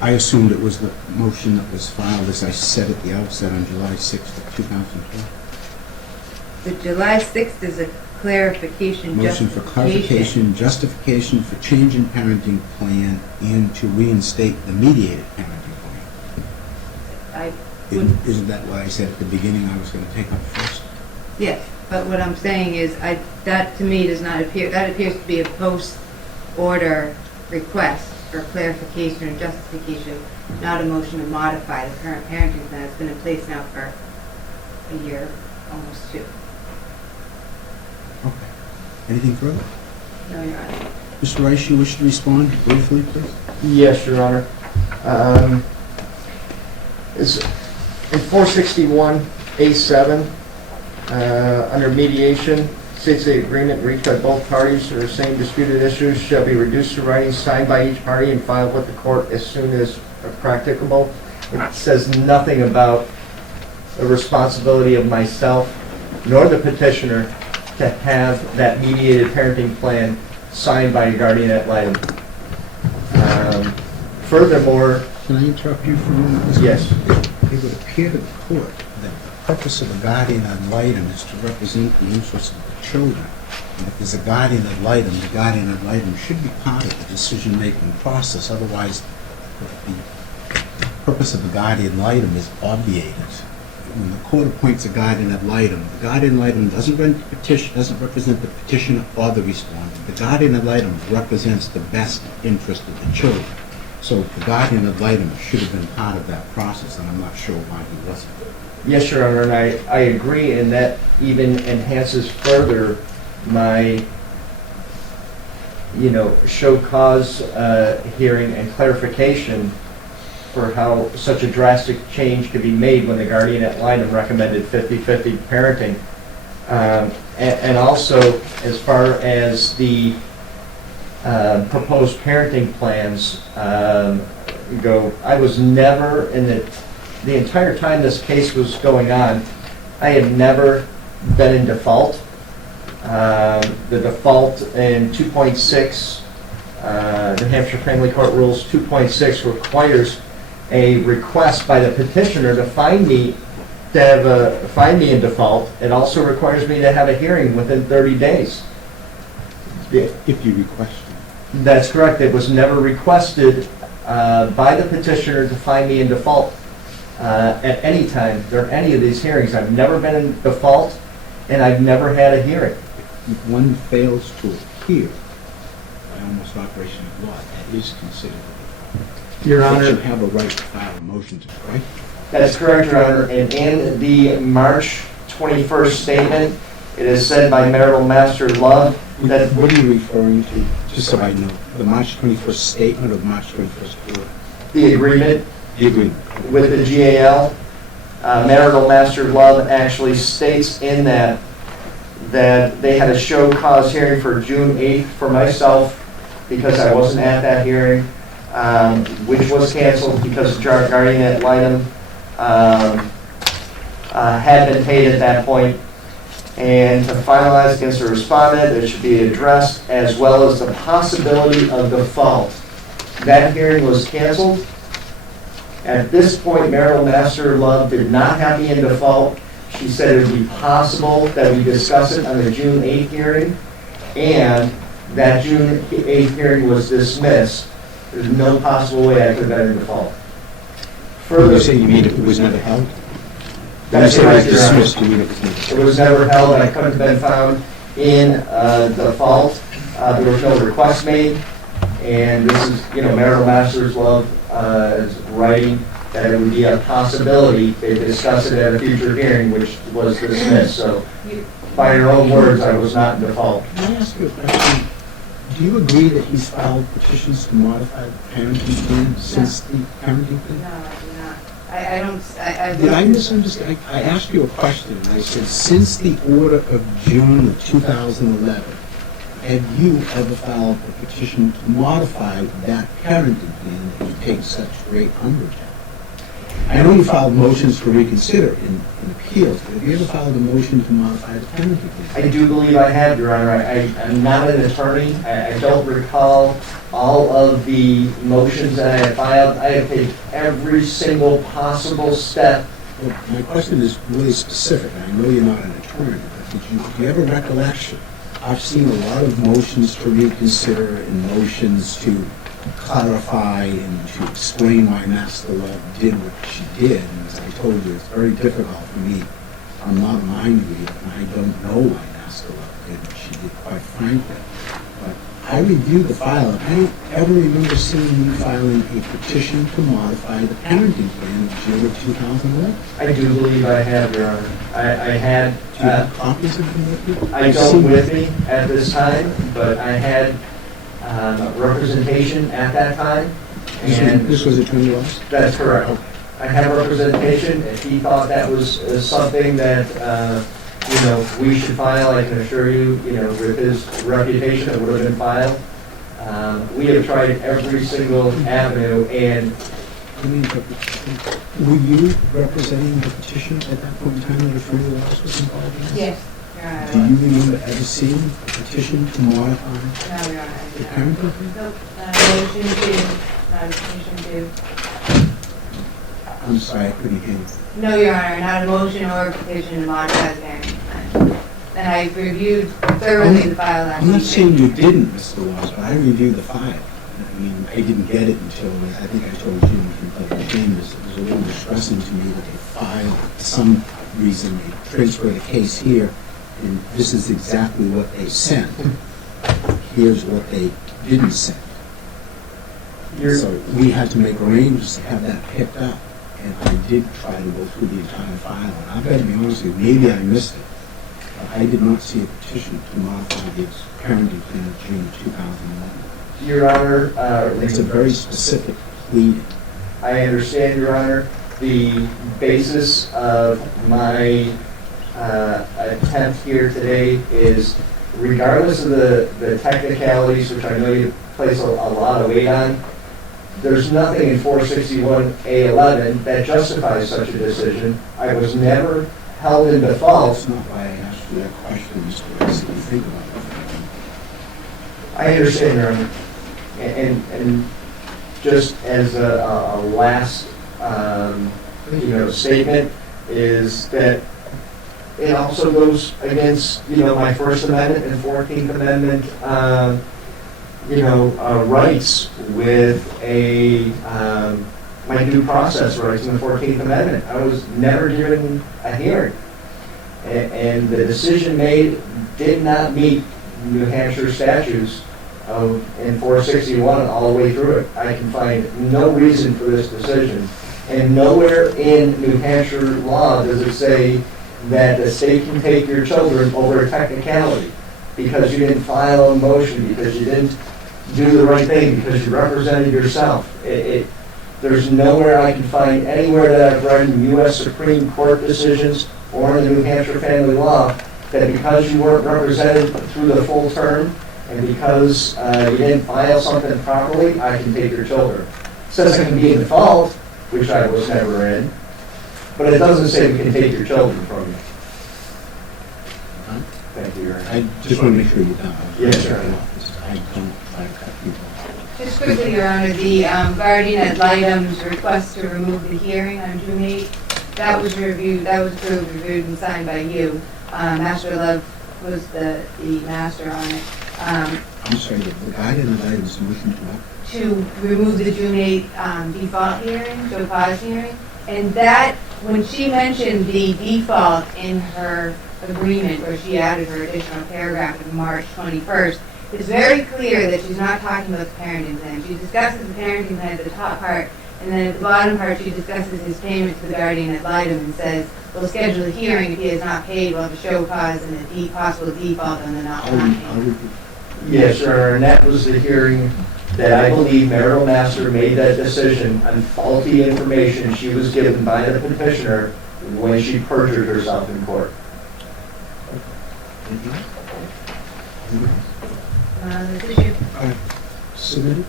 assumed it was the motion that was filed, as I said at the outset, on July 6th of 2012. The July 6th is a clarification Motion for clarification, justification for change in parenting plan, and to reinstate the mediated parenting plan. Isn't that what I said at the beginning I was going to take up first? Yes, but what I'm saying is that to me does not appear, that appears to be a post-order request for clarification or justification, not a motion to modify the current parenting plan. It's been in place now for a year, almost 2. Okay. Anything further? No, Your Honor. Mr. Rice, you wish to respond briefly, please? Yes, Your Honor. Is in 461A7, under mediation, states the agreement reached by both parties or the same disputed issues shall be reduced to writing, signed by each party, and filed with the court as soon as practicable. It says nothing about the responsibility of myself nor the petitioner to have that mediated parenting plan signed by a guardian ad litem. Furthermore, Can I interrupt you for a moment? Mr. Yes. It would appear to the court that the purpose of a guardian ad litem is to represent the interests of the children. And if there's a guardian ad litem, the guardian ad litem should be part of the decision-making process. Otherwise, the purpose of the guardian ad litem is obviated. When the court appoints a guardian ad litem, the guardian ad litem doesn't represent the petitioner or the respondent. The guardian ad litem represents the best interest of the children. So the guardian ad litem should have been part of that process, and I'm not sure why he wasn't. yes, Your Honor, and I agree, and that even enhances further my, show cause hearing and clarification for how such a drastic change could be made when the guardian ad litem recommended 50-50 parenting. And also, as far as the proposed parenting plans go, I was never, in the entire time this case was going on, I had never been in default. The default in 2.6, New Hampshire Family Court Rules 2.6 requires a request by the petitioner to find me in default. It also requires me to have a hearing within 30 days. If you request it. That's correct. It was never requested by the petitioner to find me in default at any time during any of these hearings. I've never been in default, and I've never had a hearing. If one fails to appear by almost operation of law, that is considered a default. Your But you Honor, have a right to file a motion to strike. that's correct, Your Honor. And in the March 21st statement, it is said by Marital Master Love that What are you referring to, just so I know? The March 21st statement or the March 21st order? the agreement The agreement. with the GAL, Marital Master Love actually states in that they had a show cause hearing for June 8th for myself because I wasn't at that hearing, which was canceled because the guardian ad litem had been paid at that point. And to finalize against the respondent, it should be addressed as well as the possibility of default. That hearing was canceled. At this point, Marital Master Love did not have me in default. She said it would be possible that we discuss it on the June 8th hearing, and that June 8th hearing was dismissed. There's no possible way I could have been in default. When you say you mean it was never held? When you That's say it was correct, Your Honor. dismissed, you mean it was never held? It was never held, I couldn't have been found in default. There was no request made, and this is, Marital Master's Love is writing that it would be a possibility they discuss it at a future hearing, which was dismissed. So, by your own words, I was not in default. Can I ask you a question? Do you agree that he's filed petitions to modify the parenting plan since the parenting plan? No, I do not. I don't, I. Did I misunderstand? I asked you a question, and I said, since the order of June of 2011, have you ever filed a petition to modify that parenting plan that you take such great umbrage at? I know you filed motions to reconsider in appeals, but have you ever filed a motion to modify the parenting plan? I do believe I have, Your Honor. I'm not an attorney. I don't recall all of the motions that I have filed. I have taken every single possible step. Well, my question is really specific, and I know you're not an attorney, but do you have a recollection? I've seen a lot of motions to reconsider and motions to clarify and to explain why Master Love did what she did. And as I told you, it's very difficult for me. I'm not a mind reader, and I don't know why Master Love did what she did, quite frankly. But I reviewed the file, and I don't ever remember seeing you filing a petition to modify the parenting plan in June of 2011. I do believe I have, Your Honor. I had. Do you have copies of them with you? I don't with me at this time, but I had representation at that time. And This was Attorney Ross? that's correct. I had representation. If he thought that was something that, we should file, I can assure you, with his reputation, it would have been filed. We have tried every single avenue, and Were you representing the petition at that point in time that Attorney Ross was involved in? Yes, Your Honor. Do you remember ever seeing a petition to modify No, Your Honor. the parenting plan? Nope, not a motion to, not a petition I'm sorry, I couldn't hear you. to. No, Your Honor, not a motion or a petition to modify the parenting plan. And I reviewed thoroughly the file last I'm not evening. saying you didn't, Mr. Ross, but I reviewed the file. I mean, I didn't get it until, I think I told you in the chambers, it was a little distressing to me that they filed, for some reason, they transferred the case here, and this is exactly what they sent. Here's what they didn't send. So we had to make arrangements to have that picked up, and I did try to go through the entire file, and I've got to be honest with you, maybe I missed it. But I did not see a petition to modify the parenting plan of June of 2011. Your Honor, It's a very specific pleading. I understand, Your Honor. The basis of my attempt here today is, regardless of the technicalities, which I know you place a lot of weight on, there's nothing in 461A11 that justifies such a decision. I was never held in default. That's not why I asked you that question, Mr. Rice. What do you think about it? I understand, Your Honor. And just as a last, statement, is that it also goes against, my First Amendment and 14th Amendment, rights with my due process rights in the 14th Amendment. I was never given a hearing. And the decision made did not meet New Hampshire statutes in 461 all the way through it. I can find no reason for this decision. And nowhere in New Hampshire law does it say that the state can take your children over a technicality because you didn't file a motion, because you didn't do the right thing, because you represented yourself. There's nowhere I can find anywhere that I've read in U.S. Supreme Court decisions or in the New Hampshire family law that because you weren't represented through the full term and because you didn't file something properly, I can take your children. It says I can be in default, which I was never in, but it doesn't say we can take your children from you. Thank you, Your Honor. I just want to make sure you're done. Yes, sir. I don't want to cut you off. Just quickly, Your Honor, the guardian ad litem's request to remove the hearing on June 8th, that was reviewed, that was approved, reviewed, and signed by you. Master Love was the master on it. I'm sorry, the guardian ad litem's motion to what? To remove the June 8th default hearing, show cause hearing. And that, when she mentioned the default in her agreement, where she added her additional paragraph of March 21st, it's very clear that she's not talking about the parenting plan. She discusses the parenting plan at the top part, and then at the bottom part, she discusses his payment to the guardian ad litem and says, we'll schedule a hearing if he has not paid, we'll have a show cause and a possible default on the not payment. Yes, sir, and that was the hearing that I believe Marital Master made that decision on faulty information she was given by the petitioner when she perjured herself in court. This issue. Submitted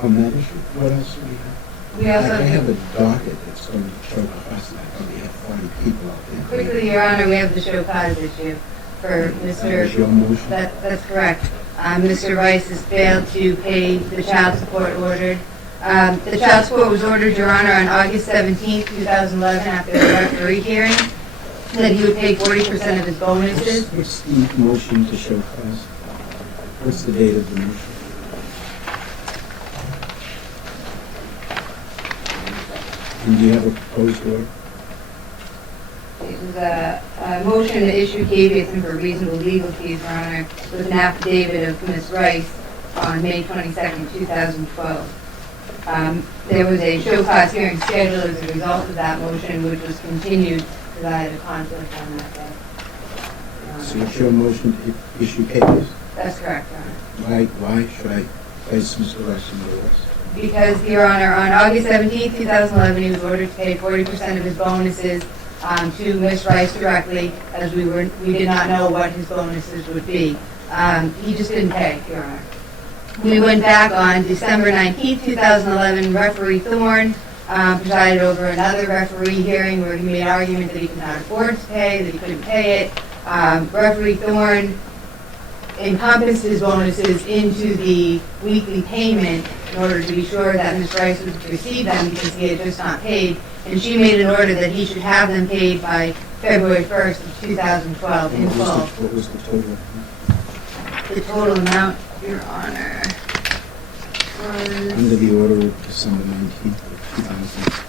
on that issue? What else do we have? We also I have a docket that's going to show us that we have 40 people out there. Quickly, Your Honor, we have the show cause issue for Mr. That was your motion? That's correct. Mr. Rice has failed to pay the child support ordered. The child support was ordered, Your Honor, on August 17th, 2011, after a referee hearing, that he would pay 40% of his bonuses. What's the motion to show cause? What's the date of the motion? And do you have a proposed order? It was a motion to issue caveats and for reasonable legal fees, Your Honor, with an affidavit of Ms. Rice on May 22nd, 2012. There was a show cause hearing scheduled as a result of that motion, which was continued because I had a conflict on that day. So it's your motion to issue papers? That's correct, Your Honor. Why should I place Mr. Rice on the list? Because, Your Honor, on August 17th, 2011, he was ordered to pay 40% of his bonuses to Ms. Rice directly, as we did not know what his bonuses would be. He just didn't pay, Your Honor. We went back on December 19th, 2011, referee Thorne presided over another referee hearing where he made argument that he could not afford to pay, that he couldn't pay it. Referee Thorne encompassed his bonuses into the weekly payment in order to be sure that Ms. Rice would receive them because he had just not paid. And she made an order that he should have them paid by February 1st of 2012 in full. What was the total? The total amount, Your Honor, was... Under the order of December 19th of 2011.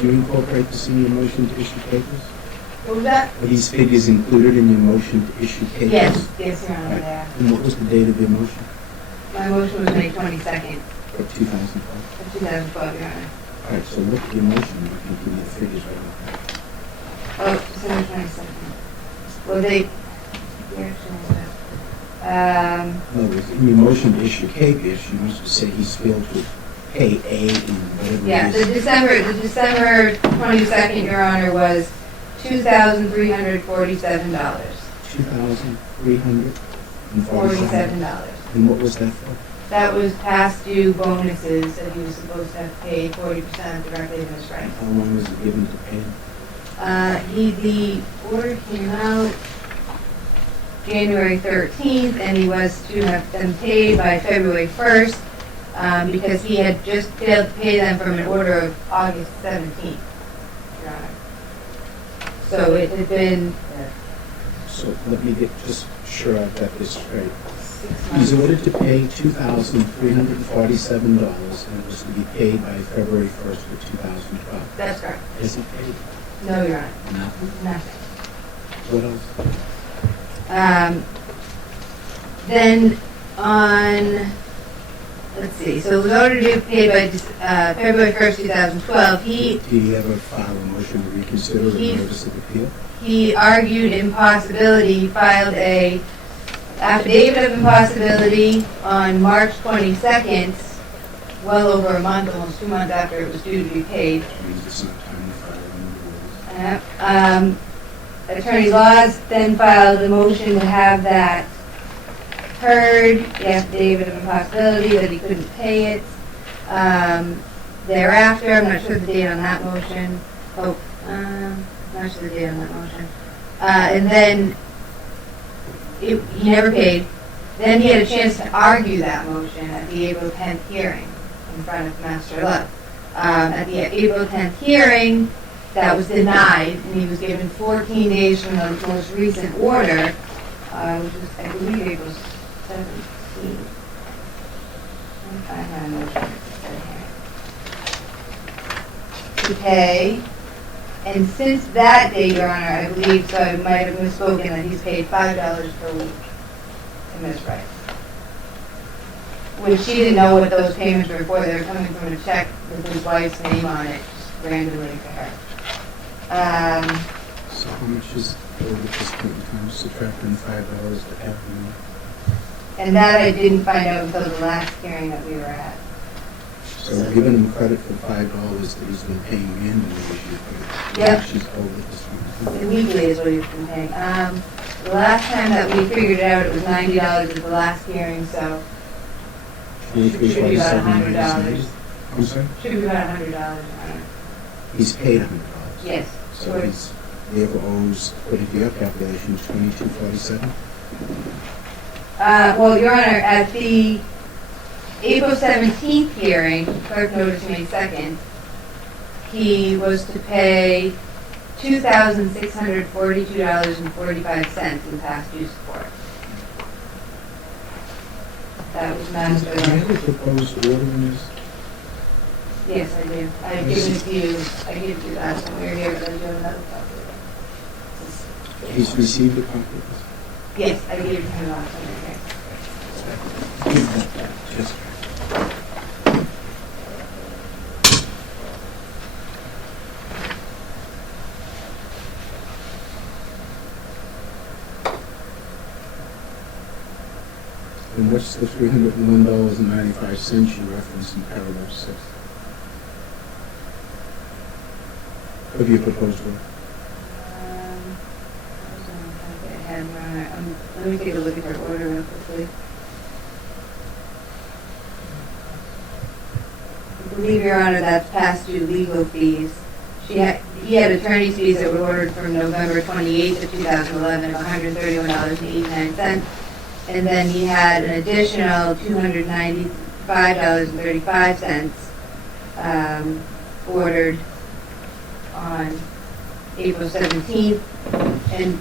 Do you incorporate this in your motion to issue papers? What was that? Are these figures included in your motion to issue papers? Yes, Your Honor, they are. And what was the date of your motion? My motion was May 22nd Of 2012? of 2012, Your Honor. All right, so look at your motion, you can give me the figures right now. Oh, December 22nd. Well, they actually... No, in your motion to issue papers, you must say he's failed to pay A in whatever Yeah, it the is. December 22nd, Your Honor, was $2,347. $2,347. $47. And what was that for? That was past due bonuses that he was supposed to have paid 40% directly to his right. How long was it given to pay? The order came out January 13th, and he was to have them paid by February 1st, because he had just failed to pay them from an order of August 17th, Your Honor. So it had been So let me get just sure I've got this straight. 6 He's months. ordered to pay $2,347 and it was to be paid by February 1st of 2012. That's correct. Has he paid? No, Your Honor, Nothing. nothing. What else? Then on, let's see, so it was ordered to be paid by February 1st, 2012. Did he ever file a motion to reconsider a He- notice of appeal? He argued impossibility. He filed a affidavit of impossibility on March 22nd, well over a month, almost 2 months after it was due to be paid. Which means it's not time to file a new notice. Attorney Laws then filed a motion to have that heard, the affidavit of impossibility, that he couldn't pay it. Thereafter, I'm not sure the date on that motion. Not sure the date on that motion. And then he never paid. Then he had a chance to argue that motion at the April 10th hearing in front of Master Love. At the April 10th hearing, that was denied, and he was given 14 days from the most recent order, which was, I believe, April 17th. I have a motion to pay. And since that day, Your Honor, I believe, so I might have misspoken, that he's paid $5 per week to Ms. Rice. Which she didn't know what those payments were for. They were coming from a check with his wife's name on it, just randomly to her. So how much is owed at this point in time, subtracting $5 to half a million? And that I didn't find out until the last hearing that we were at. So we're giving him credit for $5 that he's been paying in the year. Yep. She's owed at this point in The time. weekly is what he's been paying. The last time that we figured it out, it was $90 at the last hearing, so should be about $100. I'm sorry? should be about $100. He's paid $100. Yes. So he's therefore owes, according to your calculations, $22.47. Well, Your Honor, at the April 17th hearing, clerk notice May 2nd, he was to pay $2,642.45 in past due support. That was Do Master you have a Love. proposed order in this? Yes, I do. I had given it to you, I gave it to you last when we were here, but I do have another copy of it. He's received a copy of Yes, I gave it to him last when we were here. this? Just. And what's the $301.95 you referenced in paragraph 6? Of your proposed order? Let me take a look at her order real quickly. I believe, Your Honor, that's past due legal fees. He had attorney's fees that were ordered from November 28th of 2011 of $131.89. And then he had an additional $295.35 ordered on April 17th. And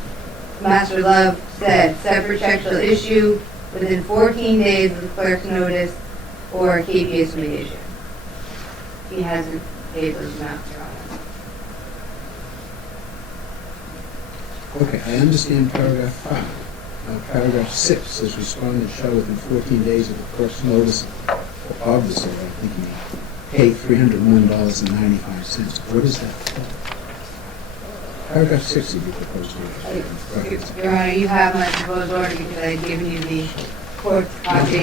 Master Love said, separate check shall issue within 14 days of the clerk's notice or a KPS may issue. He hasn't paid those amounts, Your Honor. Okay, I understand paragraph 5. Paragraph 6 says respondent shall within 14 days of the clerk's notice of this order, I think you mean, pay $301.95. What is that for? Paragraph 6 of your proposed order. Your Honor, you have my proposed order because I had given you the court's copy. I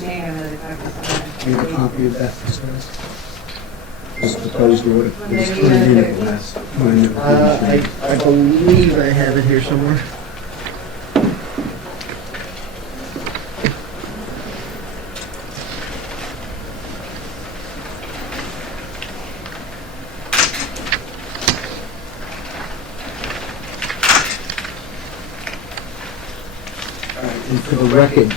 may have another copy somewhere. Do you have a copy of that, Mr. Rice? This proposed order, it was turned in at the last time. I believe I have it here somewhere. And for the record,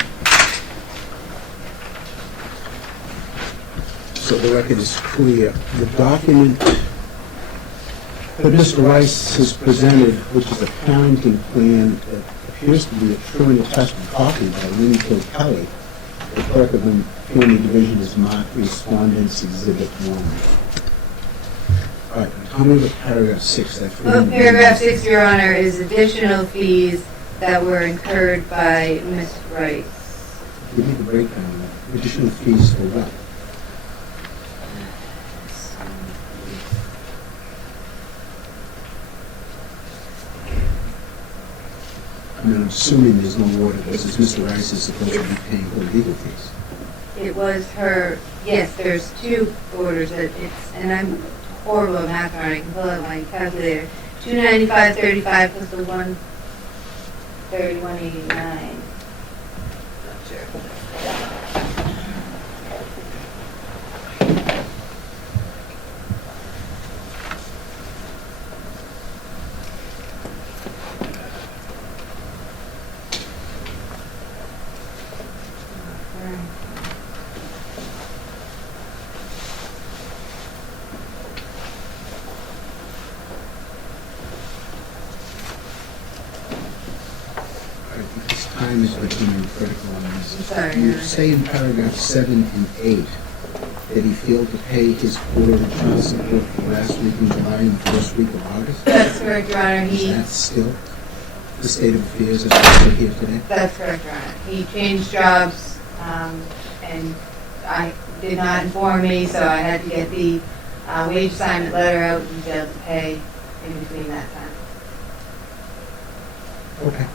so the record is clear, the document that Mr. Rice has presented, which is a parenting plan that appears to be a true and attested copy by Lynn Kilkelly, the clerk of the Family Division is marked Respondents Exhibit 1. All right, tell me what paragraph 6 that. Well, paragraph 6, Your Honor, is additional fees that were incurred by Ms. Rice. Give me the breakdown. Additional fees for what? I mean, I'm assuming there's no order because Mr. Rice is supposed to be paying her legal fees. It was her, yes, there's 2 orders that it's, and I'm horrible at math, I can pull out my calculator. 295.35 plus the 131.89. Not sure. This time is becoming critical on this. Sorry, You Your say in paragraph 7 and 8 that he failed to pay his quarterly child support for last week in July and the first week of August? That's correct, Your Honor. Is that still the state of affairs as we sit here today? That's correct, Your Honor. He changed jobs, and I did not inform me, so I had to get the wage assignment letter out and failed to pay in between that time. Okay.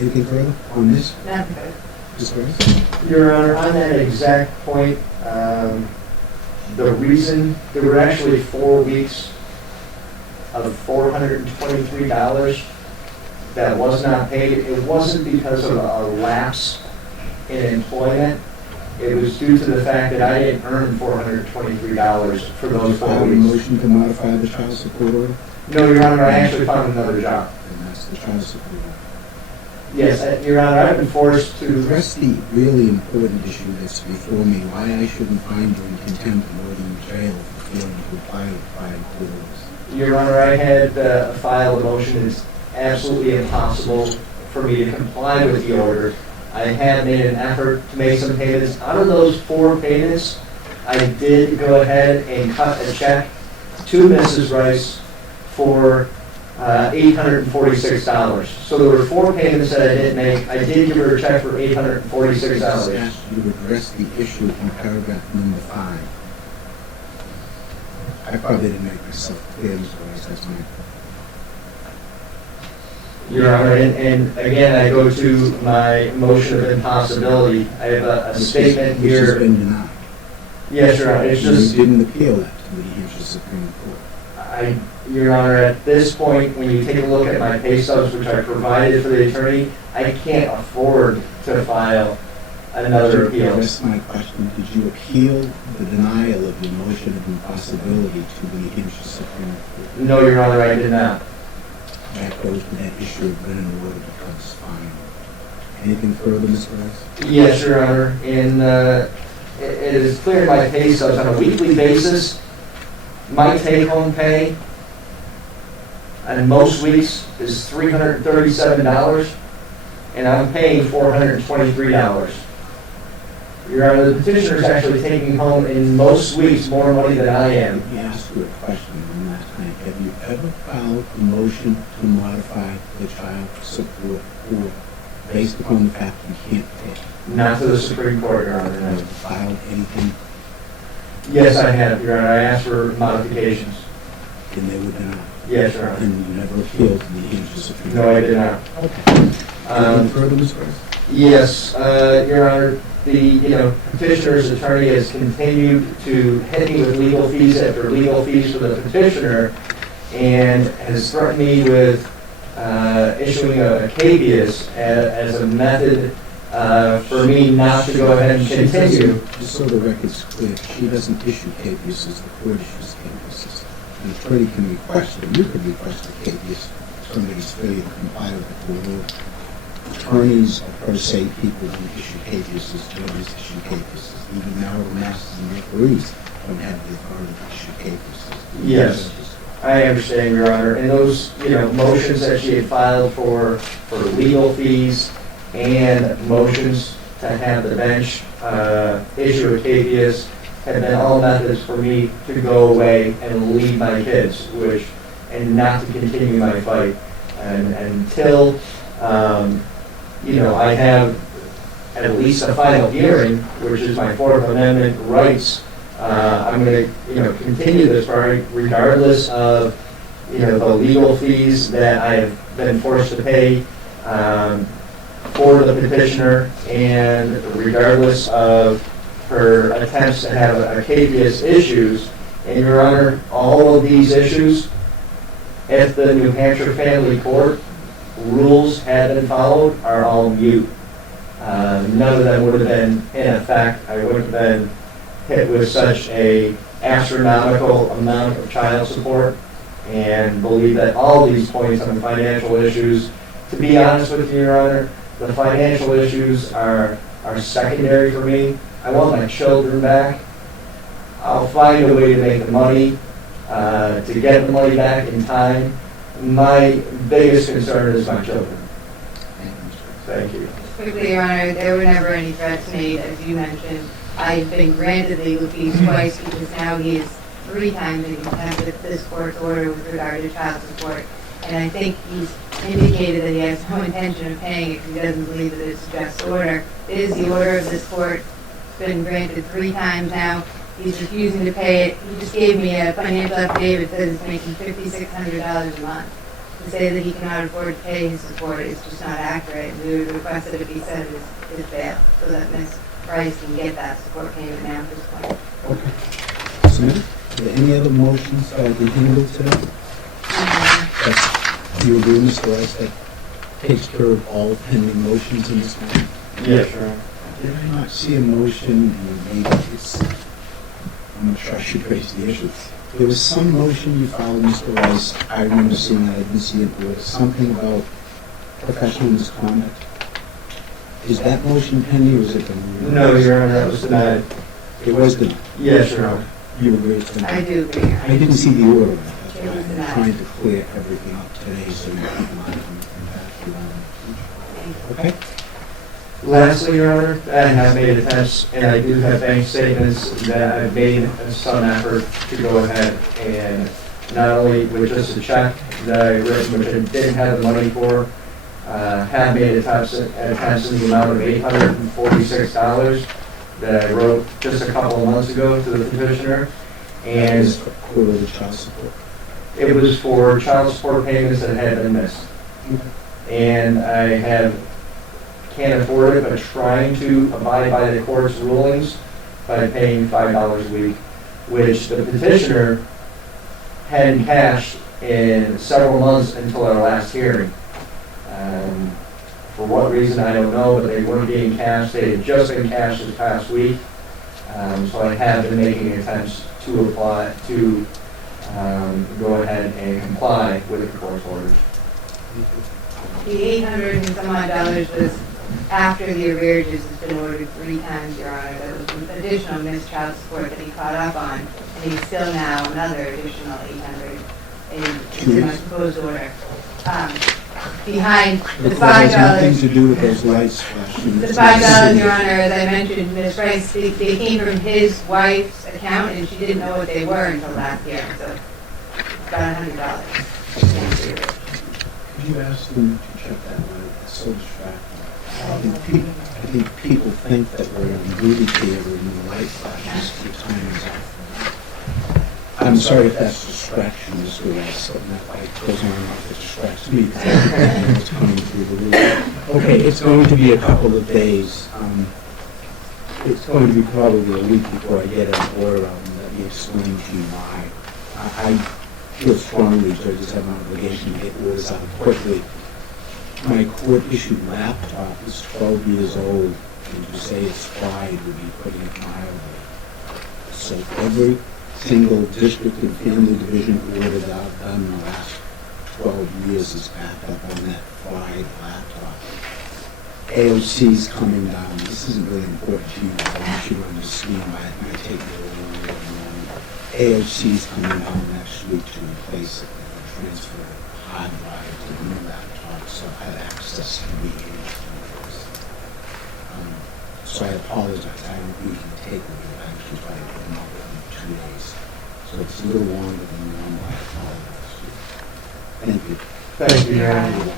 Anything further on this? Not good. Mr. Rice? Your Honor, on that exact point, the reason, there were actually 4 weeks of $423 that was not paid. It wasn't because of a lapse in employment. It was due to the fact that I didn't earn $423 for those 4 File a weeks. motion to modify the child support order? No, Your Honor, I actually found another job. And that's the child support order. Yes, Your Honor, I've been forced To to, address the really important issue that's before me, why I shouldn't find you in contempt and order you jail for failing to apply with prior court orders. Your Honor, I had filed a motion. It's absolutely impossible for me to comply with the order. I had made an effort to make some payments. Out of those 4 payments, I did go ahead and cut a check to Mrs. Rice for $846. So there were 4 payments that I didn't make. I did give her a check for $846. I just asked you to address the issue in paragraph number 5. I probably didn't make myself clear, Mr. Rice, that's my... Your Honor, and again, I go to my motion of impossibility. I have a statement Which has here. been denied. Yes, Your Honor, it's You just, didn't appeal that to the New Hampshire Supreme Court. Your Honor, at this point, when you take a look at my pay stubs, which I provided for the attorney, I can't afford to file another appeal. That's my question. Did you appeal the denial of your motion of impossibility to the New Hampshire Supreme Court? No, Your Honor, I did not. That goes to that issue of when an order becomes final. Anything further, Mr. Rice? Yes, Your Honor, and it is clear in my pay stubs on a weekly basis, my take-home pay on most weeks is $337, and I'm paying $423. Your Honor, the petitioner is actually taking home in most weeks more money than I am. Let me ask you a question one last time. Have you ever filed a motion to modify the child support order based upon the fact you can't pay? Not to the Supreme Court, Your Honor. Have No. you filed anything Yes, I have, Your Honor. I asked for modifications. and they were denied? Yes, Your Honor. And you never appealed to the New Hampshire Supreme Court? No, I did not. Okay. Anything further, Mr. Rice? Yes, Your Honor, the petitioner's attorney has continued to hit me with legal fees after legal fees for the petitioner, and has threatened me with issuing a capias as a method for me not to go ahead and continue. Just so the record's clear, she doesn't issue capiases, the court issues capiases. An attorney can request, or you can request a capias, if somebody's failure to comply with the court order. attorneys are per se people who issue cases, judges issue cases, even marital masters and referees don't have the authority to issue cases. Yes. I understand, Your Honor. And those, motions that she had filed for legal fees and motions to have the bench issue a capias have been all methods for me to go away and leave my kids, and not to continue my fight. And until, I have at least a final hearing, which is my Fourth Amendment rights, I'm going to, continue this fight regardless of, the legal fees that I have been forced to pay for the petitioner, and regardless of her attempts to have a capias issues. And Your Honor, all of these issues, if the New Hampshire Family Court rules had been followed, are all mute. None of them would have been in effect. I wouldn't have been hit with such a astronomical amount of child support, and believe that all these points on the financial issues, to be honest with you, Your Honor, the financial issues are secondary for me. I want my children back. I'll find a way to make the money, to get the money back in time. My biggest concern is my children. Thank you. Quickly, Your Honor, there were never any threats made, as you mentioned. I've been granted legal fees twice because now he is 3 times in contempt with this court's order with regard to child support. And I think he's indicated that he has no intention of paying it because he doesn't believe that it's a just order. It is the order of this court. It's been granted 3 times now. He's refusing to pay it. He just gave me a financial affidavit that says he's making $5,600 a month. To say that he cannot afford to pay his support is just not accurate. We would request that it be set as his bail so that Ms. Price can get that support payment now at this point. Okay. Submitted. Are there any other motions that have been handled today? Do you agree, Mr. Rice, that takes care of all pending motions in this matter? Yes, Your Honor. Did I not see a motion, and maybe I'm not sure I should raise the issue. There was some motion you filed, Mr. Rice. I remember seeing that. I didn't see it. There was something about professional misconduct. Is that motion pending, or is it the... No, Your Honor, that was denied. It was the... Yes, Your Honor. You agree it's denied? I do agree. Your Honor. I didn't see the order of that. That's It why was I'm denied. trying to clear everything up today so you people aren't coming back to you. Okay? Lastly, Your Honor, I have made attempts, and I do have bank statements that I've made some effort to go ahead and not only with just a check that I written, which I didn't have the money for, have made attempts in the amount of $846 that I wrote just a couple of months ago to the petitioner. And It's for the child support. it was for child support payments that had been missed. And I can't afford it, but trying to abide by the court's rulings by paying $5 a week, which the petitioner had in cash in several months until our last hearing. For what reason, I don't know, but they weren't being cashed. They had just been cashed this past week. So I have been making attempts to apply, to go ahead and comply with the court's orders. The $800 and some odd dollars was after the arrearages has been ordered 3 times, Your Honor. That was an additional missed child support that he caught up on, and he's still now another additional $800 in my proposed order. Behind the It has nothing $5, to do with those lights flashing. the $5, Your Honor, as I mentioned, Ms. Price, they came from his wife's account, and she didn't know what they were until last year, so it's about $100. Could you ask them to check that out? It's so distracting. I think people think that we're in a movie theater and the light flashes keeps turning off. I'm sorry if that's distraction, Mr. Rice, but that light goes on and off, it distracts me because I don't know what's coming through the roof. Okay, it's going to be a couple of days. It's going to be probably a week before I get an order out and let me explain to you why. I feel strongly judges have an obligation to get orders out quickly. My court-issued laptop is 12 years old, and to say it's fried would be putting it mildly. So every single district and family division order that I've done in the last 12 years is backed up on that fried laptop. AOC's coming down. This isn't really important to you, but I want you to understand why it might take you a little longer. AOC's coming down next week to replace it, and transfer a hard drive to the new laptop, so I had access to the meetings. So I apologize. I don't usually take them, but I actually try to put them up in 2 days. So it's a little longer than normal. I apologize. Thank you. Thank you, Your Honor.